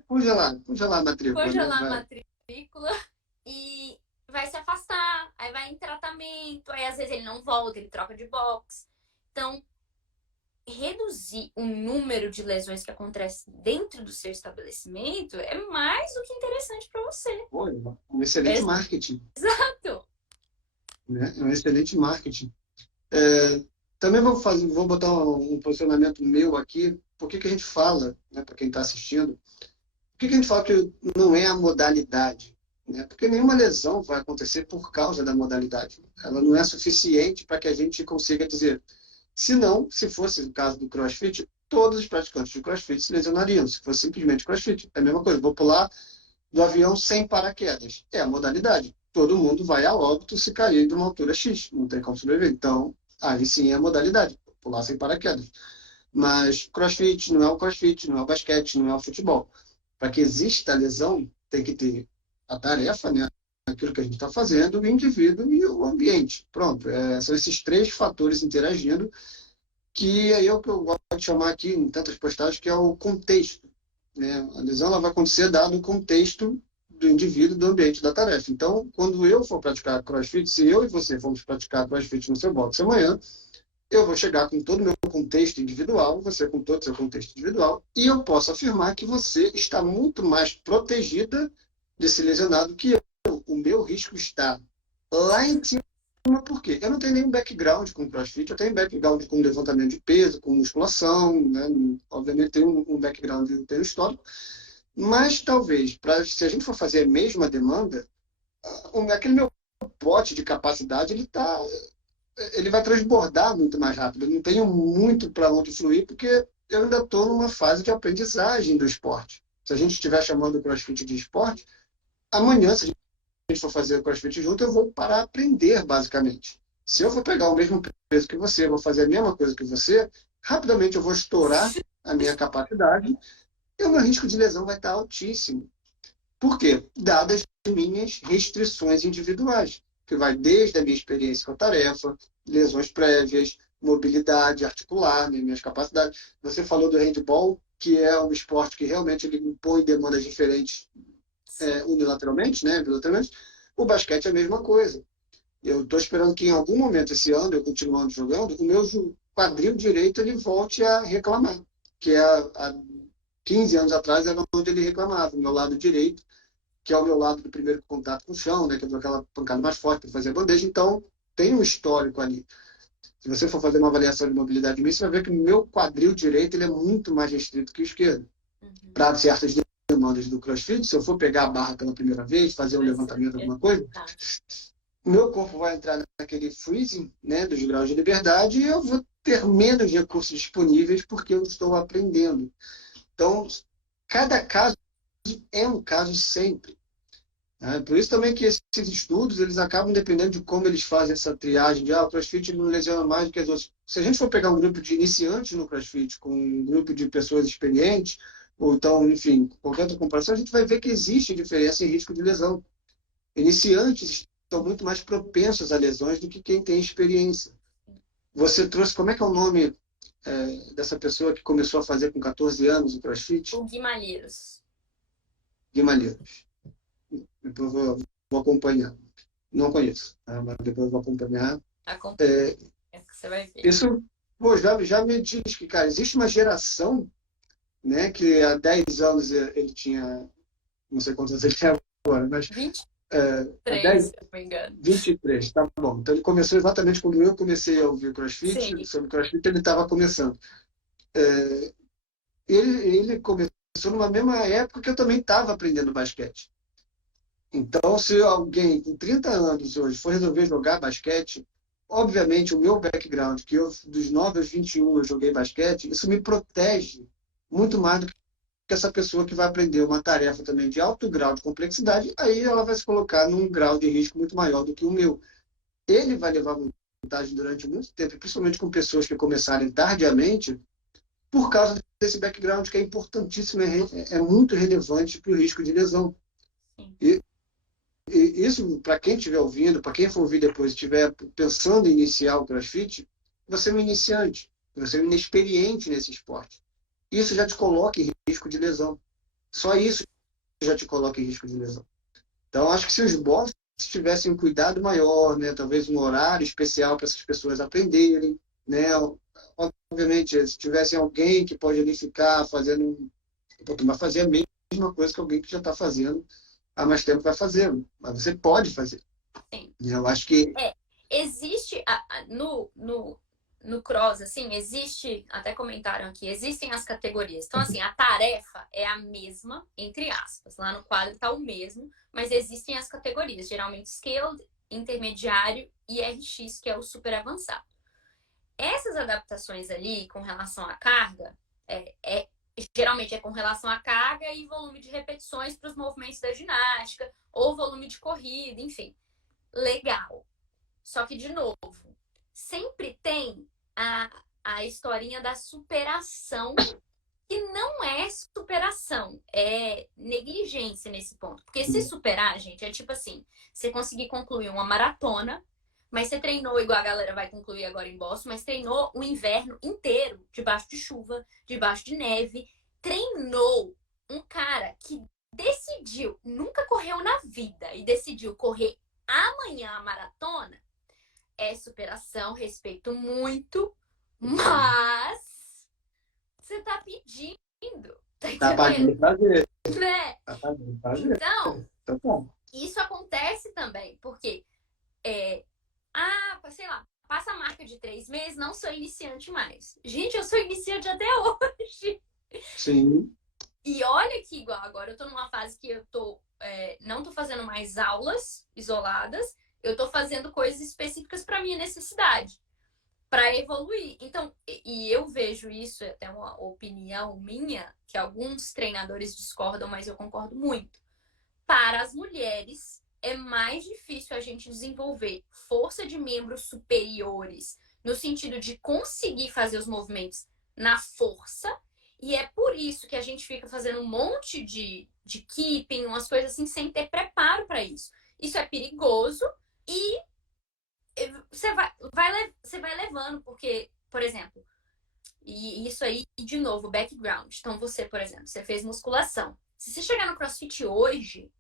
congelar a matrícula, né? Congelar a Vai. matrícula e vai se afastar. Aí vai em tratamento. Aí às vezes ele não volta, ele troca de box. Então, reduzir o número de lesões que acontecem dentro do seu estabelecimento é mais do que interessante para você. Pô, é um excelente marketing, Exato. né? É um excelente marketing. Também vou botar um posicionamento meu aqui. Por que que a gente fala, né, para quem está assistindo, por que que a gente fala que não é a modalidade? Né? Porque nenhuma lesão vai acontecer por causa da modalidade. Ela não é suficiente para que a gente consiga dizer. Se não, se fosse o caso do CrossFit, todos os praticantes de CrossFit se lesionariam. Se fosse simplesmente CrossFit, é a mesma coisa. Vou pular do avião sem paraquedas. É a modalidade. Todo mundo vai a óbito se cair de uma altura X. Não tem como sobreviver. Então, aí sim é a modalidade. Pular sem paraquedas. Mas CrossFit não é o CrossFit, não é o basquete, não é o futebol. Para que exista a lesão, tem que ter a tarefa, né? Aquilo que a gente está fazendo, o indivíduo e o ambiente. Pronto, são esses três fatores interagindo, que é o que eu gosto de chamar aqui em tantas postagens, que é o contexto. Né? A lesão ela vai acontecer dado o contexto do indivíduo, do ambiente, da tarefa. Então, quando eu for praticar CrossFit, se eu e você formos praticar CrossFit no seu box amanhã, eu vou chegar com todo o meu contexto individual, você com todo o seu contexto individual, e eu posso afirmar que você está muito mais protegida de se lesionar do que eu. O meu risco está lá em cima, porque eu não tenho nenhum background com CrossFit, eu tenho background com levantamento de peso, com musculação, né? Obviamente tenho um background, tenho histórico, mas talvez, se a gente for fazer a mesma demanda, aquele meu pote de capacidade, ele vai transbordar muito mais rápido. Eu não tenho muito para onde fluir, porque eu ainda estou numa fase de aprendizagem do esporte. Se a gente estiver chamando o CrossFit de esporte, amanhã, se a gente for fazer o CrossFit junto, eu vou parar a aprender, basicamente. Se eu for pegar o mesmo peso que você, vou fazer a mesma coisa que você, rapidamente eu vou estourar a minha capacidade e o meu risco de lesão vai estar altíssimo. Por quê? Dadas as minhas restrições individuais, que vai desde a minha experiência com a tarefa, lesões prévias, mobilidade articular, né, minhas capacidades. Você falou do handball, que é um esporte que realmente ele impõe demandas diferentes unilateralmente, né, bilateralmente. O basquete é a mesma coisa. Eu estou esperando que em algum momento esse ano, eu continuando jogando, o meu quadril direito ele volte a reclamar, que há 15 anos atrás era onde ele reclamava, o meu lado direito, que é o meu lado do primeiro contato com o chão, né, que eu dou aquela pancada mais forte para fazer a bandeja. Então, tem um histórico ali. Se você for fazer uma avaliação de mobilidade de mim, você vai ver que o meu quadril direito ele é muito mais restrito que o esquerdo. Para certas demandas do CrossFit, se eu for pegar a barra pela primeira vez, fazer um levantamento, alguma coisa, o meu corpo vai entrar naquele freezing, né, dos graus de liberdade, e eu vou ter menos recursos disponíveis porque eu estou aprendendo. Então, cada caso é um caso sempre. Por isso também que esses estudos eles acabam dependendo de como eles fazem essa triagem de o CrossFit não lesiona mais do que as outras. Se a gente for pegar um grupo de iniciantes no CrossFit com um grupo de pessoas experientes, ou então, enfim, qualquer outra comparação, a gente vai ver que existe diferença em risco de lesão. Iniciantes estão muito mais propensos a lesões do que quem tem experiência. Você trouxe, como é que é o nome dessa pessoa que começou a fazer com 14 anos o CrossFit? O Gui Malheiros. Guimarães. Depois vou acompanhar. Não conheço, mas depois vou acompanhar. Acompanha, você vai ver. Isso já me diz que, cara, existe uma geração, né, que há 10 anos ele tinha, não sei quantos anos ele tem agora, mas 23, se não me engano. 23, tá bom. Então ele começou exatamente quando eu comecei a ouvir CrossFit. Sim. Sobre CrossFit ele estava começando. Ele começou numa mesma época que eu também estava aprendendo basquete. Então, se alguém com 30 anos hoje for resolver jogar basquete, obviamente o meu background, que eu dos 9 aos 21 eu joguei basquete, isso me protege muito mais do que essa pessoa que vai aprender uma tarefa também de alto grau de complexidade, aí ela vai se colocar num grau de risco muito maior do que o meu. Ele vai levar vantagem durante muito tempo, principalmente com pessoas que começarem tardiamente, por causa desse background que é importantíssimo, é muito relevante para o risco de lesão. E isso, para quem estiver ouvindo, para quem for ouvir depois, estiver pensando em iniciar o CrossFit, você é um iniciante, você é um inexperiente nesse esporte. Isso já te coloca em risco de lesão. Só isso já te coloca em risco de lesão. Então, acho que se os bosses tivessem um cuidado maior, né, talvez um horário especial para essas pessoas aprenderem, né, obviamente, se tivessem alguém que pode ali ficar fazendo, vai fazer a mesma coisa que alguém que já está fazendo há mais tempo vai fazer, mas você pode fazer. Sim. Eu acho que Existe no cross, assim, existe, até comentaram aqui, existem as categorias. Então, assim, a tarefa é a mesma, entre aspas. Lá no quadro tá o mesmo, mas existem as categorias, geralmente Scaled, Intermediário e RX, que é o super avançado. Essas adaptações ali, com relação à carga, geralmente é com relação à carga e volume de repetições para os movimentos da ginástica, ou volume de corrida, enfim. Legal. Só que, de novo, sempre tem a historinha da superação, que não é superação, é negligência nesse ponto. Porque se superar, gente, é tipo assim, você conseguir concluir uma maratona, mas você treinou igual a galera vai concluir agora em Boston, mas treinou o inverno inteiro, debaixo de chuva, debaixo de neve, treinou um cara que decidiu, nunca correu na vida, e decidiu correr amanhã a maratona. É superação, respeito muito, mas você tá pedindo, tá tá pagando entendendo? pra ver. Né? Tá pagando pra ver. Então, Então, bom. isso acontece também, porque, sei lá, passa a marca de 3 meses, não sou iniciante mais. Gente, eu sou iniciante até hoje. Sim. E olha que igual, agora eu tô numa fase que eu não tô fazendo mais aulas isoladas, eu tô fazendo coisas específicas para minha necessidade, para evoluir. Então, e eu vejo isso, é até uma opinião minha, que alguns treinadores discordam, mas eu concordo muito. Para as mulheres, é mais difícil a gente desenvolver força de membros superiores, no sentido de conseguir fazer os movimentos na força, e é por isso que a gente fica fazendo um monte de keeping, umas coisas assim, sem ter preparo para isso. Isso é perigoso e você vai levando, porque, por exemplo, e isso aí, de novo, background. Então, você, por exemplo, você fez musculação. Se você chegar no CrossFit hoje,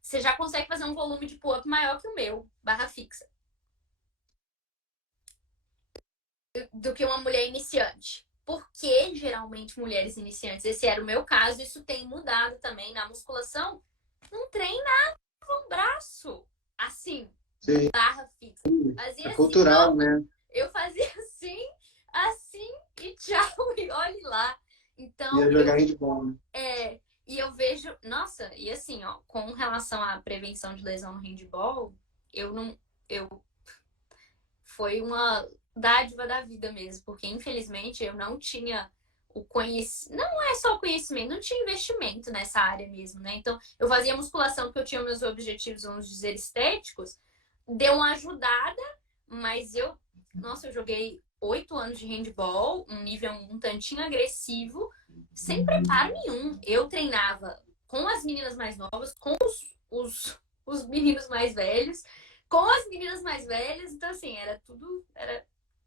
você já consegue fazer um volume de pull-up maior que o meu, barra fixa, do que uma mulher iniciante. Porque geralmente mulheres iniciantes, esse era o meu caso, isso tem mudado também na musculação, não treinava um braço assim, Sim. barra fixa. Fazia É assim, cultural, ó, né? eu fazia assim e tchau, e olhe lá. Então, Ia jogar handball, né? e eu vejo, nossa, e assim, ó, com relação à prevenção de lesão no handball, eu não, eu foi uma dádiva da vida mesmo, porque infelizmente eu não tinha o conhecimento, não é só o conhecimento, não tinha investimento nessa área mesmo, né? Então, eu fazia musculação porque eu tinha meus objetivos, vamos dizer, estéticos, deu uma ajudada, mas nossa, eu joguei 8 anos de handball, um nível um tantinho agressivo, sem preparo nenhum. Eu treinava com as meninas mais novas, com os meninos mais velhos, com as meninas mais velhas. Então, assim, era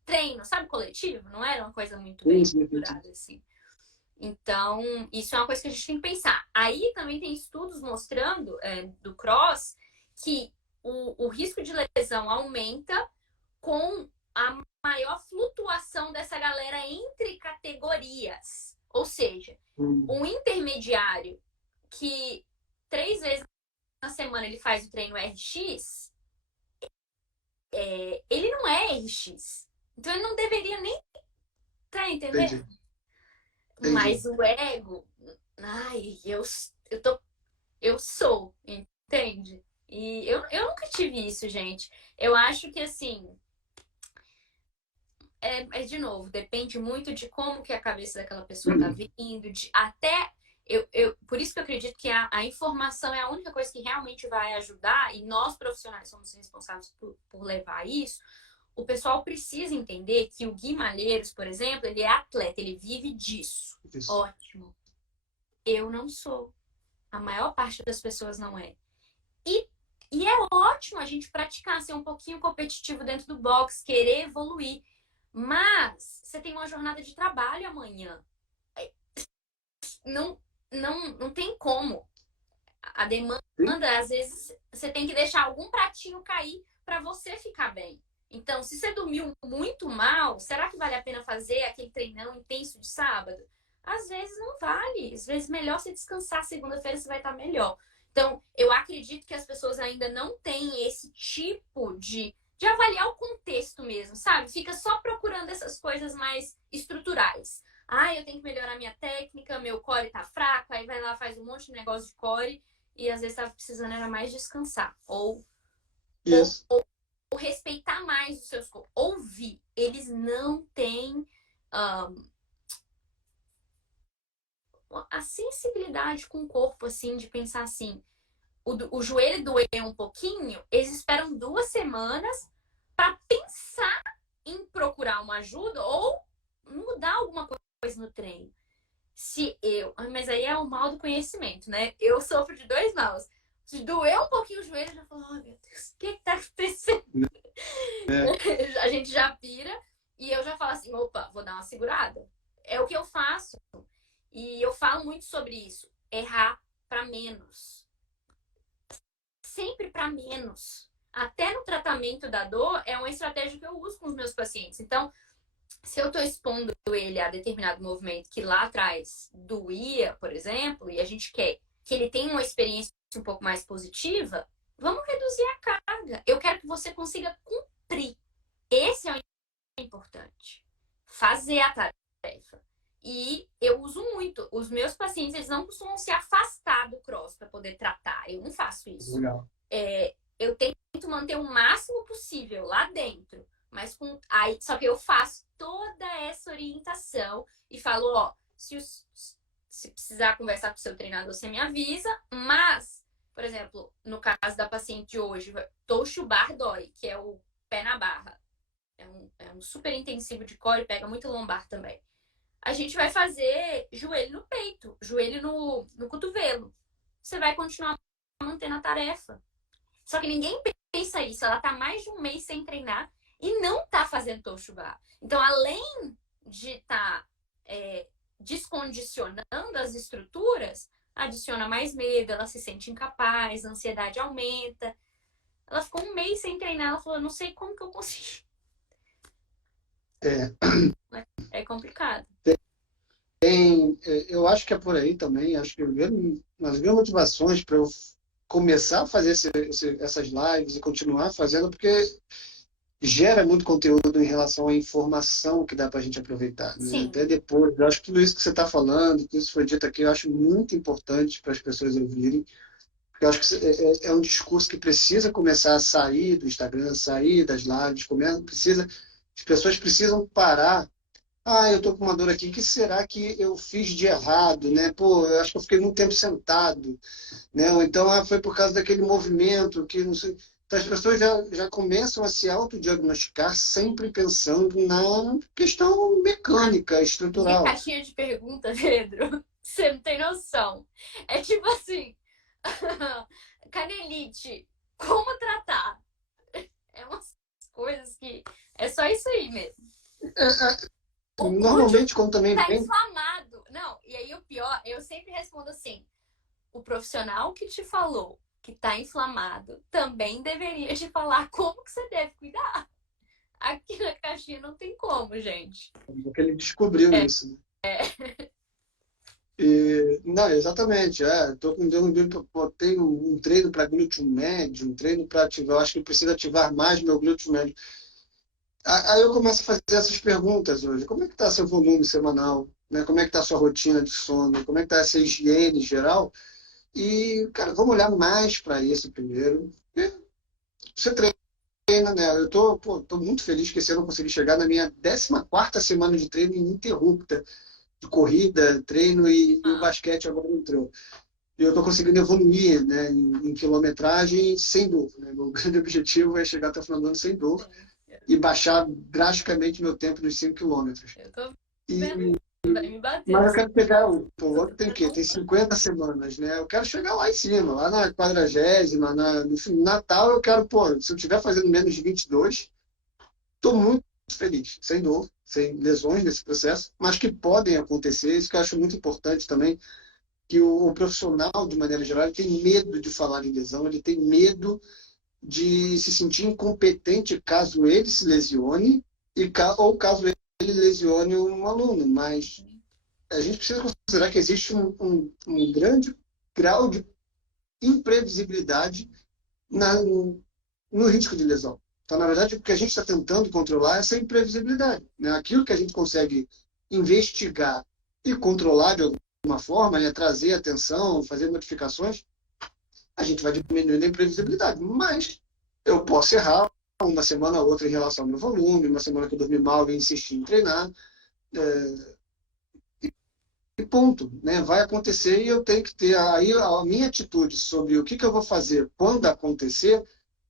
treino, sabe, coletivo? Não era uma coisa muito bem estruturada, assim. Então, isso é uma coisa que a gente tem que pensar. Aí também tem estudos mostrando, do cross, que o risco de lesão aumenta com a maior flutuação dessa galera entre categorias. Ou seja, um intermediário que 3 vezes na semana ele faz o treino RX, ele não é RX. Então ele não deveria nem. Tá entendendo? Entendi. Mas o ego, ai, eu sou, entende? E eu nunca tive isso, gente. Eu acho que assim. De novo, depende muito de como que a cabeça daquela pessoa tá vindo, até por isso que eu acredito que a informação é a única coisa que realmente vai ajudar, e nós profissionais somos responsáveis por levar isso. O pessoal precisa entender que o Gui Malheiros, por exemplo, ele é atleta, ele vive disso. Isso. Ótimo. Eu não sou. A maior parte das pessoas não é. E é ótimo a gente praticar, ser um pouquinho competitivo dentro do box, querer evoluir. Mas você tem uma jornada de trabalho amanhã. Não, não tem como. A demanda, às vezes, você tem que deixar algum pratinho cair para você ficar bem. Então, se você dormiu muito mal, será que vale a pena fazer aquele treinão intenso de sábado? Às vezes não vale. Às vezes melhor você descansar. Segunda-feira você vai estar melhor. Então, eu acredito que as pessoas ainda não têm esse tipo de avaliar o contexto mesmo, sabe? Fica só procurando essas coisas mais estruturais. Ah, eu tenho que melhorar minha técnica, meu core tá fraco, aí vai lá, faz um monte de negócio de core e às vezes estava precisando era mais descansar. Isso. Ou respeitar mais os seus corpos. Ouvir. Eles não têm a sensibilidade com o corpo, assim, de pensar assim, o joelho doer um pouquinho, eles esperam 2 semanas para pensar em procurar uma ajuda ou mudar alguma coisa no treino. Mas aí é o mal do conhecimento, né? Eu sofro de 2 maus. Se doer um pouquinho o joelho, eu já falo, oh, meu Deus, o que tá acontecendo? É. A gente já pira e eu já falo assim, opa, vou dar uma segurada. É o que eu faço. E eu falo muito sobre isso. Errar para menos. Sempre para menos. Até no tratamento da dor, é uma estratégia que eu uso com os meus pacientes. Então, se eu estou expondo ele a determinado movimento que lá atrás doía, por exemplo, e a gente quer que ele tenha uma experiência um pouco mais positiva, vamos reduzir a carga. Eu quero que você consiga cumprir. Esse é o importante. Fazer a tarefa. E eu uso muito. Os meus pacientes, eles não costumam se afastar do cross para poder tratar. Eu não faço isso. Legal. Eu tento manter o máximo possível lá dentro. Mas só que eu faço toda essa orientação e falo, ó, se precisar conversar com o seu treinador, você me avisa. Mas, por exemplo, no caso da paciente de hoje, Toshu Bar Dói, que é o pé na barra. É um super intensivo de core, pega muito lombar também. A gente vai fazer joelho no peito, joelho no cotovelo. Você vai continuar mantendo a tarefa. Só que ninguém pensa isso. Ela tá mais de um mês sem treinar e não tá fazendo Toshu Bar. Então, além de estar descondicionando as estruturas, adiciona mais medo, ela se sente incapaz, a ansiedade aumenta. Ela ficou um mês sem treinar, ela falou, não sei como que eu consegui. É complicado. Eu acho que é por aí também. Acho que as minhas motivações para eu começar a fazer essas lives e continuar fazendo, porque gera muito conteúdo em relação à informação que dá para a gente aproveitar, né? Sim. Até depois. Eu acho que tudo isso que você está falando, tudo isso foi dito aqui, eu acho muito importante para as pessoas ouvirem. Porque eu acho que é um discurso que precisa começar a sair do Instagram, sair das lives, as pessoas precisam parar. Ah, eu tô com uma dor aqui, o que será que eu fiz de errado, né? Pô, eu acho que eu fiquei muito tempo sentado, né? Ou então, foi por causa daquele movimento que não sei. Então, as pessoas já começam a se autodiagnosticar sempre pensando na questão mecânica, Minha estrutural. caixinha de pergunta, Pedro, você não tem noção. É tipo assim, canelite, como tratar? É umas coisas que é só isso aí mesmo. O glúteo Normalmente, quando também tá vem. inflamado. Não, e aí o pior, eu sempre respondo assim: o profissional que te falou que tá inflamado também deveria te falar como que você deve cuidar. Aqui na caixinha não tem como, gente. Porque ele descobriu isso, né? Não, exatamente. Estou com tenho um treino para glúteo médio, um treino para ativar, eu acho que precisa ativar mais meu glúteo médio. Aí eu começo a fazer essas perguntas hoje. Como é que está seu volume semanal? Né? Como é que está sua rotina de sono? Como é que está essa higiene geral? E, cara, vamos olhar mais para isso primeiro. E você treina, né? Eu tô muito feliz que esse ano eu consegui chegar na minha 14ª semana de treino ininterrupta, de corrida, treino e o basquete agora entrou. E eu estou conseguindo evoluir, né, em quilometragem sem dor, né? Meu grande objetivo é chegar até o final do ano sem dor e baixar drasticamente meu tempo nos 5 quilômetros. Eu tô E, vendo, vai me bater. mas eu quero pegar o outro tem o quê? Tem 50 semanas, né? Eu quero chegar lá em cima, lá na 40ª, no Natal eu quero, pô, se eu estiver fazendo menos de 22, estou muito feliz, sem dor, sem lesões nesse processo, mas que podem acontecer. Isso que eu acho muito importante também, que o profissional, de maneira geral, ele tem medo de falar em lesão, ele tem medo de se sentir incompetente caso ele se lesione ou caso ele lesione um aluno. Mas a gente precisa considerar que existe um grande grau de imprevisibilidade no risco de lesão. Então, na verdade, o que a gente está tentando controlar é essa imprevisibilidade, né? Aquilo que a gente consegue investigar e controlar de alguma forma, né? Trazer atenção, fazer modificações, a gente vai diminuindo a imprevisibilidade. Mas eu posso errar uma semana ou outra em relação ao meu volume, uma semana que eu dormi mal e insisti em treinar, e ponto, né? Vai acontecer e eu tenho que ter aí a minha atitude sobre o que eu vou fazer quando acontecer,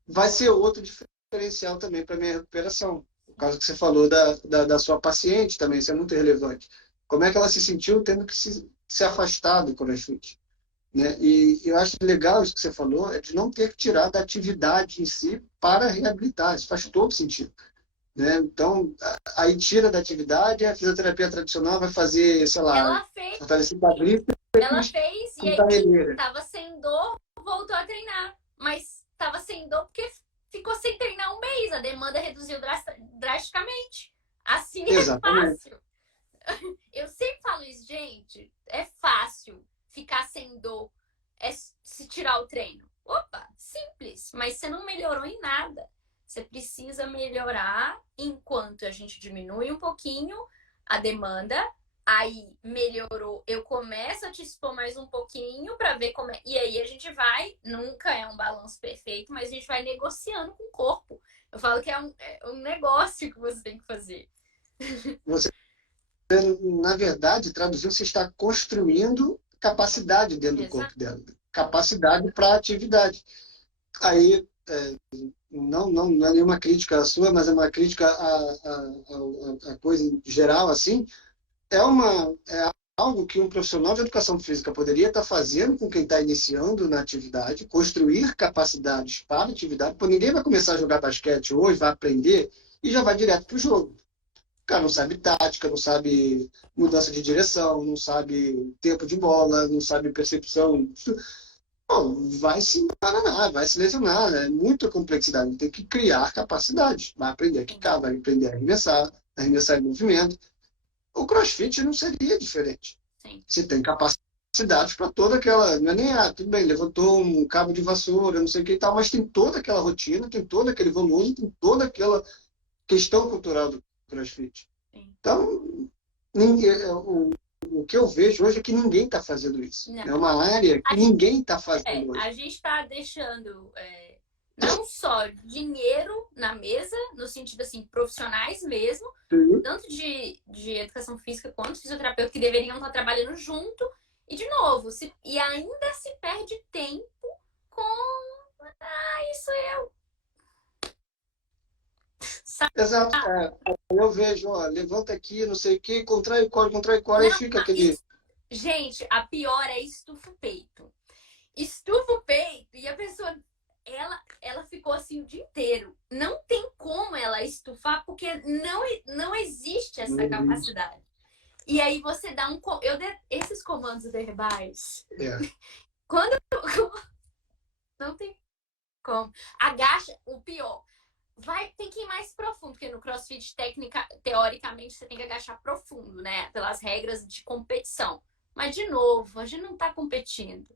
vai ser outro diferencial também para a minha recuperação. O caso que você falou da sua paciente também, isso é muito relevante. Como é que ela se sentiu tendo que se afastar do CrossFit? Né? E eu acho legal isso que você falou, é de não ter que tirar da atividade em si para reabilitar. Isso faz todo sentido. Né? Então, aí tira da atividade, a fisioterapia tradicional vai fazer, sei lá, Ela fez, fortalecer quadríceps e com aí caneleira. tava sem dor, voltou a treinar. Mas tava sem dor porque ficou sem treinar um mês. A demanda reduziu drasticamente. Assim é Exatamente. fácil. Eu sempre falo isso, gente. É fácil ficar sem dor, é se tirar o treino. Opa, simples. Mas você não melhorou em nada. Você precisa melhorar enquanto a gente diminui um pouquinho a demanda. Aí melhorou, eu começo a te expor mais um pouquinho para ver como é. E aí a gente vai, nunca é um balanço perfeito, mas a gente vai negociando com o corpo. Eu falo que é um negócio que você tem que fazer. Você, na verdade, traduzindo, você está construindo capacidade dentro do Exato. corpo dela. Capacidade para atividade. Aí, não é nenhuma crítica sua, mas é uma crítica à coisa em geral, assim, é algo que um profissional de educação física poderia estar fazendo com quem está iniciando na atividade, construir capacidades para a atividade, porque ninguém vai começar a jogar basquete hoje, vai aprender e já vai direto para o jogo. O cara não sabe tática, não sabe mudança de direção, não sabe tempo de bola, não sabe percepção. Bom, vai se embananar, vai se lesionar, é muita complexidade. Tem que criar capacidade, vai aprender a quicar, vai aprender a arremessar em movimento. O CrossFit não seria diferente. Sim. Você tem capacidade para toda aquela. Não é nem, tudo bem, levantou um cabo de vassoura, não sei o que e tal, mas tem toda aquela rotina, tem todo aquele volume, tem toda aquela questão cultural do CrossFit. Sim. Então, o que eu vejo hoje é que ninguém está fazendo isso. Não. É uma área que ninguém está fazendo hoje. A gente está deixando não só dinheiro na mesa, no sentido assim, profissionais mesmo, Sim. tanto de educação física quanto fisioterapeuta, que deveriam estar trabalhando junto. E, de novo, e ainda se perde tempo com. Isso eu. Sabe? Exato. Eu vejo, ó, levanta aqui, não sei o que, contrai o core, e fica aquele. Gente, a pior é estufa o peito. Estufa o peito e a pessoa, ela ficou assim o dia inteiro. Não tem como ela estufar, porque não existe essa capacidade. E aí você dá esses comandos verbais. Quando não tem como. Agacha, o pior. Tem que ir mais profundo, porque no CrossFit, teoricamente, você tem que agachar profundo, né? Pelas regras de competição. Mas, de novo, a gente não tá competindo,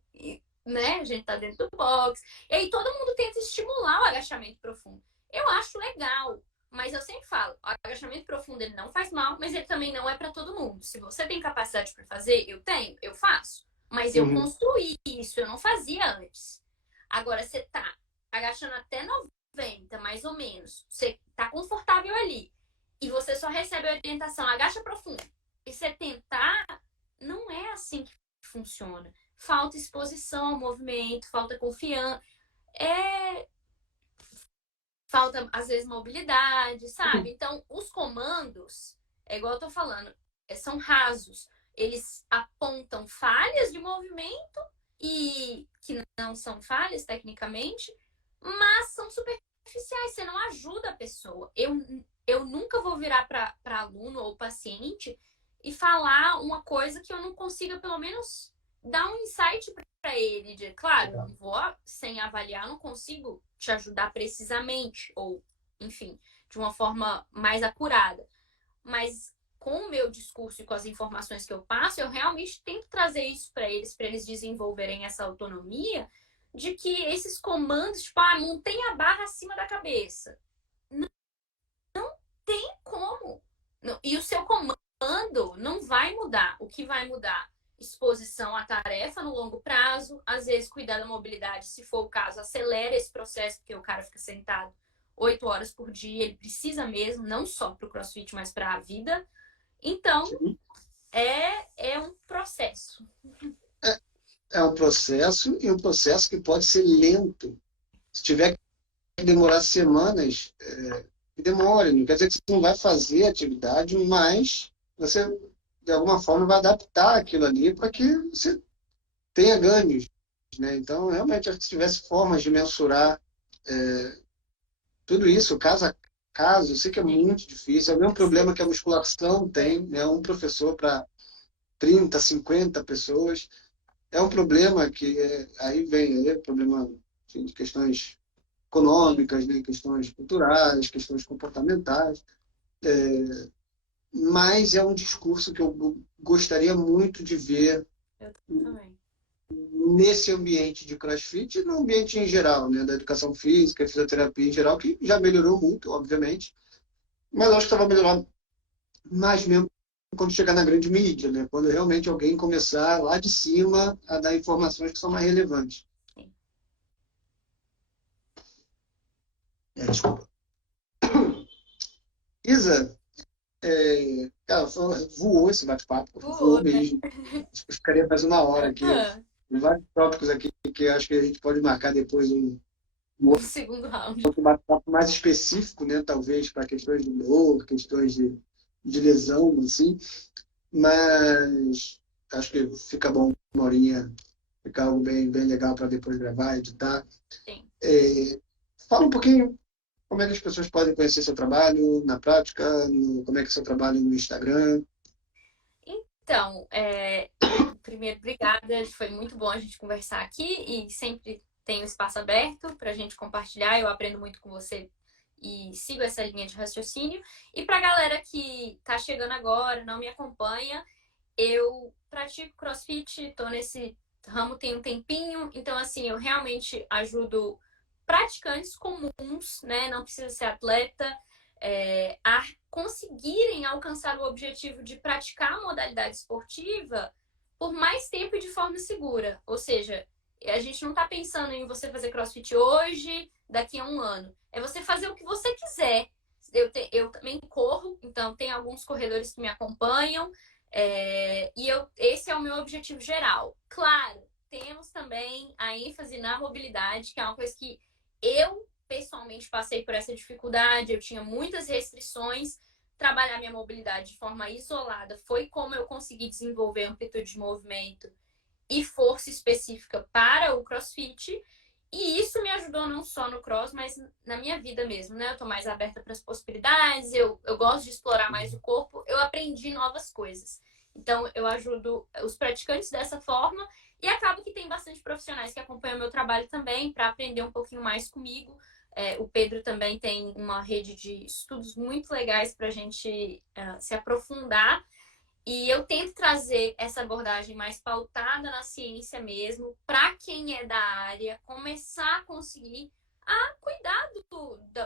né? A gente tá dentro do box. E aí todo mundo tenta estimular o agachamento profundo. Eu acho legal, mas eu sempre falo, o agachamento profundo ele não faz mal, mas ele também não é para todo mundo. Se você tem capacidade para fazer, eu faço. Mas eu construí isso, eu não fazia antes. Agora você tá agachando até 90, mais ou menos. Você tá confortável ali. E você só recebe a orientação, agacha profundo. E você tentar, não é assim que funciona. Falta exposição ao movimento, falta confiança. Falta, às vezes, mobilidade, sabe? Então, os comandos, é igual eu tô falando, são rasos. Eles apontam falhas de movimento e que não são falhas, tecnicamente, mas são superficiais. Você não ajuda a pessoa. Eu eu nunca vou virar para aluno ou paciente e falar uma coisa que eu não consiga, pelo menos, dar um insight para ele. Claro, eu não vou, sem avaliar, não consigo te ajudar precisamente, ou, enfim, de uma forma mais acurada. Mas com o meu discurso e com as informações que eu passo, eu realmente tento trazer isso para eles desenvolverem essa autonomia de que esses comandos, tipo, mantém a barra acima da cabeça. Não tem como. E o seu comando não vai mudar. O que vai mudar? Exposição à tarefa no longo prazo, às vezes cuidar da mobilidade, se for o caso, acelera esse processo, porque o cara fica sentado 8 horas por dia, ele precisa mesmo, não só para o CrossFit, mas para a vida. Então, é um processo. É um processo, e um processo que pode ser lento. Se tiver que demorar semanas, que demore. Não quer dizer que você não vai fazer a atividade, mas você, de alguma forma, vai adaptar aquilo ali para que você tenha ganhos, né? Então, realmente, se tivesse formas de mensurar tudo isso, caso a caso, eu sei que é muito difícil. É o mesmo problema que a musculação tem, né? Um professor para 30, 50 pessoas. É um problema que aí vem problema de questões econômicas, né? Questões culturais, questões comportamentais. Mas é um discurso que eu gostaria muito de ver Eu também. nesse ambiente de CrossFit e no ambiente em geral, né? Da educação física, fisioterapia em geral, que já melhorou muito, obviamente, mas eu acho que estava melhorando mais mesmo quando chegar na grande mídia, né? Quando realmente alguém começar lá de cima a dar informações que são mais relevantes. Desculpa. Isa, cara, voou esse bate-papo, voou mesmo. Acho que eu ficaria mais uma hora aqui. Vários tópicos aqui que eu acho que a gente pode marcar depois um segundo round. outro bate-papo mais específico, né? Talvez para questões de dor, questões de lesão, assim. Mas acho que fica bom uma horinha, fica algo bem, bem legal para depois gravar, editar. Sim. Fala um pouquinho como é que as pessoas podem conhecer seu trabalho na prática, como é que é seu trabalho no Instagram. Então, primeiro, obrigada. Foi muito bom a gente conversar aqui e sempre tem um espaço aberto para a gente compartilhar. Eu aprendo muito com você e sigo essa linha de raciocínio. E para a galera que está chegando agora, não me acompanha, eu pratico CrossFit, estou nesse ramo tem um tempinho, então assim, eu realmente ajudo praticantes comuns, né? Não precisa ser atleta, a conseguirem alcançar o objetivo de praticar a modalidade esportiva por mais tempo e de forma segura. Ou seja, a gente não está pensando em você fazer CrossFit hoje, daqui a um ano. É você fazer o que você quiser. Eu também corro, então tem alguns corredores que me acompanham. Esse é o meu objetivo geral. Claro, temos também a ênfase na mobilidade, que é uma coisa que eu pessoalmente passei por essa dificuldade, eu tinha muitas restrições. Trabalhar minha mobilidade de forma isolada foi como eu consegui desenvolver amplitude de movimento e força específica para o CrossFit. E isso me ajudou não só no cross, mas na minha vida mesmo, né? Eu tô mais aberta para as possibilidades, eu gosto de explorar mais o corpo, eu aprendi novas coisas. Então, eu ajudo os praticantes dessa forma e acaba que tem bastante profissionais que acompanham o meu trabalho também para aprender um pouquinho mais comigo. O Pedro também tem uma rede de estudos muito legais para a gente se aprofundar. E eu tento trazer essa abordagem mais pautada na ciência mesmo, para quem é da área, começar a conseguir cuidar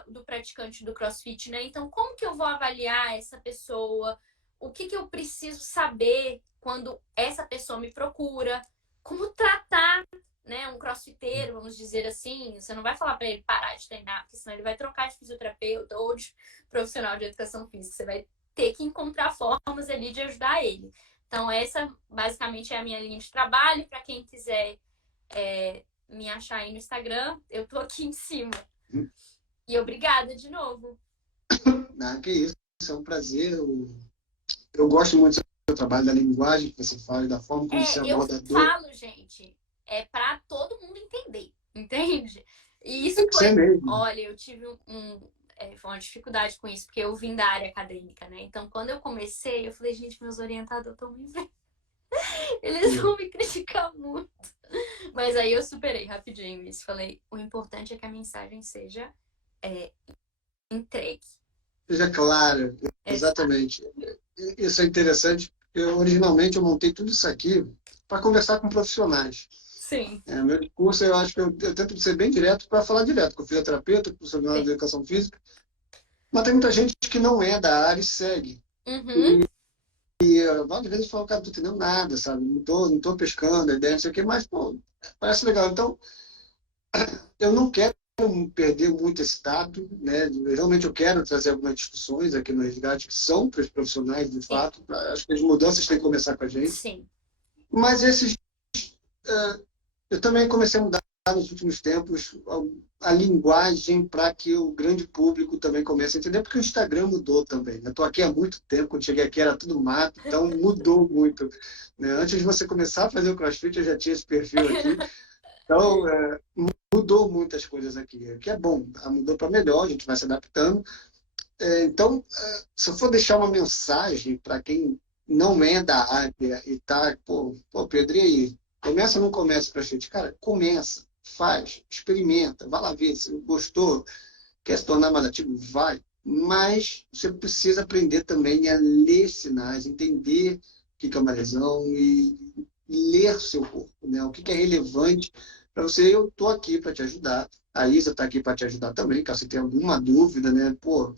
do praticante do CrossFit, né? Então, como que eu vou avaliar essa pessoa? O que eu preciso saber quando essa pessoa me procura? Como tratar, né, um crossfiteiro, vamos dizer assim? Você não vai falar para ele parar de treinar, porque senão ele vai trocar de fisioterapeuta ou de profissional de educação física. Você vai ter que encontrar formas ali de ajudar ele. Então, essa basicamente é a minha linha de trabalho. Para quem quiser me achar aí no Instagram, eu tô aqui em cima. E obrigada de novo. Que isso, é um prazer. Eu gosto muito do seu trabalho, da linguagem que você fala, da forma como você aborda a dor. Eu falo, gente, para todo mundo entender, entende? E isso foi... Olha, eu tive foi uma dificuldade com isso, porque eu vim da área acadêmica, né? Então, quando eu comecei, eu falei, gente, meus orientadores estão me vendo. Eles vão me criticar muito. Mas aí eu superei rapidinho isso. Falei, o importante é que a mensagem seja entregue. Seja claro, exatamente. Isso é interessante. Originalmente, eu montei tudo isso aqui para conversar com profissionais. Sim. Meu discurso, eu acho que eu tento ser bem direto para falar direto, com o fisioterapeuta, com o profissional de educação física. Mas tem muita gente que não é da área e segue. Uhum. Várias vezes eu falo, cara, não tô entendendo nada, sabe? Não tô pescando, a ideia, não sei o quê, mas, pô, parece legal. Então, eu não quero perder muito esse tato, né? Realmente eu quero trazer algumas discussões aqui no Resgate que são para os profissionais, de fato. Acho que as mudanças têm que começar com a gente. Sim. Mas eu também comecei a mudar nos últimos tempos a linguagem para que o grande público também comece a entender, porque o Instagram mudou também. Eu estou aqui há muito tempo, quando cheguei aqui era tudo mato, então mudou muito. Né? Antes de você começar a fazer o CrossFit, eu já tinha esse perfil aqui. Então, mudou muitas coisas aqui, o que é bom. Mudou para melhor, a gente vai se adaptando. Então, se eu for deixar uma mensagem para quem não é da área e tá, pô, Pedro, e aí? Começa ou não começa CrossFit? Cara, começa, faz, experimenta, vai lá ver se gostou, quer se tornar mais ativo, vai. Mas você precisa aprender também a ler sinais, entender o que é uma lesão e ler seu corpo, né? O que é relevante para você. Eu estou aqui para te ajudar. A Isa está aqui para te ajudar também, caso você tenha alguma dúvida, né? Pô,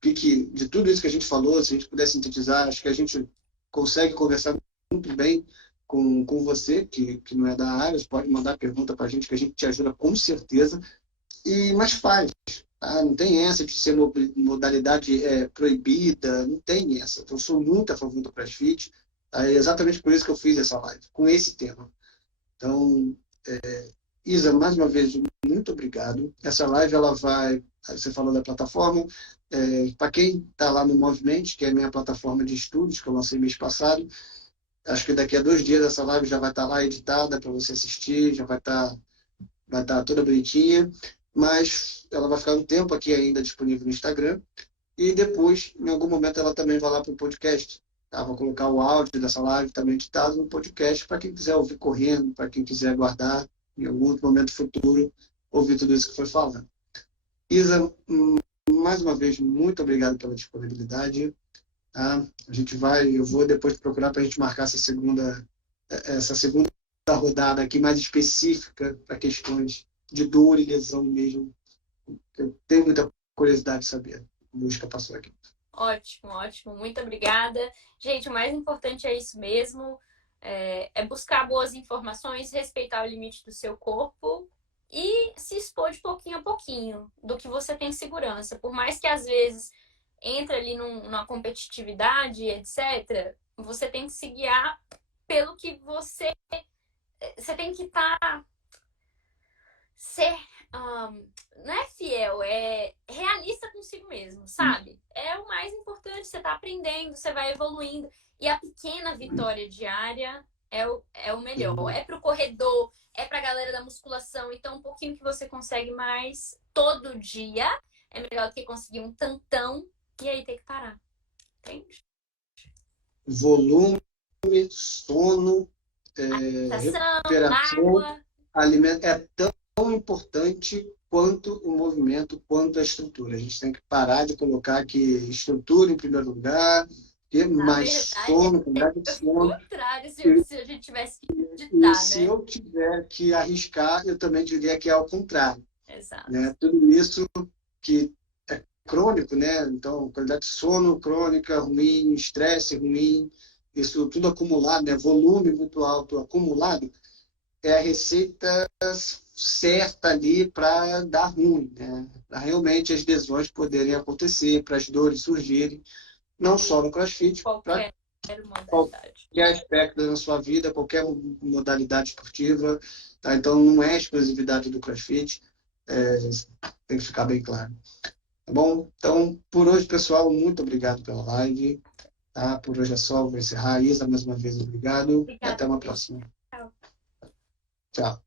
de tudo isso que a gente falou, se a gente puder sintetizar, acho que a gente consegue conversar muito bem com você, que não é da área. Você pode mandar pergunta para a gente, que a gente te ajuda com certeza. Mas faz. Tá? Não tem essa de ser modalidade proibida, não tem essa. Então, eu sou muito a favor do CrossFit. Tá? É exatamente por isso que eu fiz essa live, com esse tema. Então, Isa, mais uma vez, muito obrigado. Essa live, ela vai... Você falou da plataforma. Para quem está lá no Movimento, que é a minha plataforma de estudos, que eu lancei mês passado, acho que daqui a 2 dias essa live já vai estar lá editada para você assistir, já vai estar toda bonitinha, mas ela vai ficar um tempo aqui ainda disponível no Instagram, e depois, em algum momento, ela também vai lá para o podcast. Tá? Vou colocar o áudio dessa live também editado no podcast, para quem quiser ouvir correndo, para quem quiser guardar em algum outro momento futuro, ouvir tudo isso que foi falado. Isa, mais uma vez, muito obrigado pela disponibilidade. Tá? Eu vou depois procurar para a gente marcar essa segunda rodada aqui mais específica para questões de dor e lesão mesmo. Eu tenho muita curiosidade de saber. A música passou aqui. Ótimo, ótimo. Muito obrigada. Gente, o mais importante é isso mesmo. É buscar boas informações, respeitar o limite do seu corpo e se expor de pouquinho a pouquinho do que você tem segurança. Por mais que às vezes entre ali numa competitividade, etc., você tem que se guiar pelo que você tem que ser não é fiel, é realista consigo mesmo, sabe? É o mais importante, você tá aprendendo, você vai evoluindo. E a pequena vitória diária é o melhor. É pro corredor, é pra galera da musculação. Então, um pouquinho que você consegue mais todo dia é melhor do que conseguir um tantão e aí ter que parar. Entende? Volume, sono, recuperação, água. alimento. É tão importante quanto o movimento, quanto a estrutura. A gente tem que parar de colocar aqui estrutura em primeiro lugar, ter mais sono, qualidade de sono. Ao contrário, se a gente tivesse que ditar, se eu tiver que arriscar, eu também diria que é ao contrário. Exato. Né? Tudo isso que é crônico, né? Então, qualidade de sono crônica ruim, estresse ruim, isso tudo acumulado, né? Volume muito alto acumulado, é a receita certa ali para dar ruim, né? Para realmente as lesões poderem acontecer, para as dores surgirem, não só no CrossFit, para qualquer aspecto da sua vida, qualquer modalidade esportiva. Tá? Então, não é exclusividade do CrossFit, tem que ficar bem claro. Tá bom? Então, por hoje, pessoal, muito obrigado pela live. Tá? Por hoje é só, vou encerrar. Isa, mais uma vez, obrigado. Obrigada. Até uma próxima. Tchau.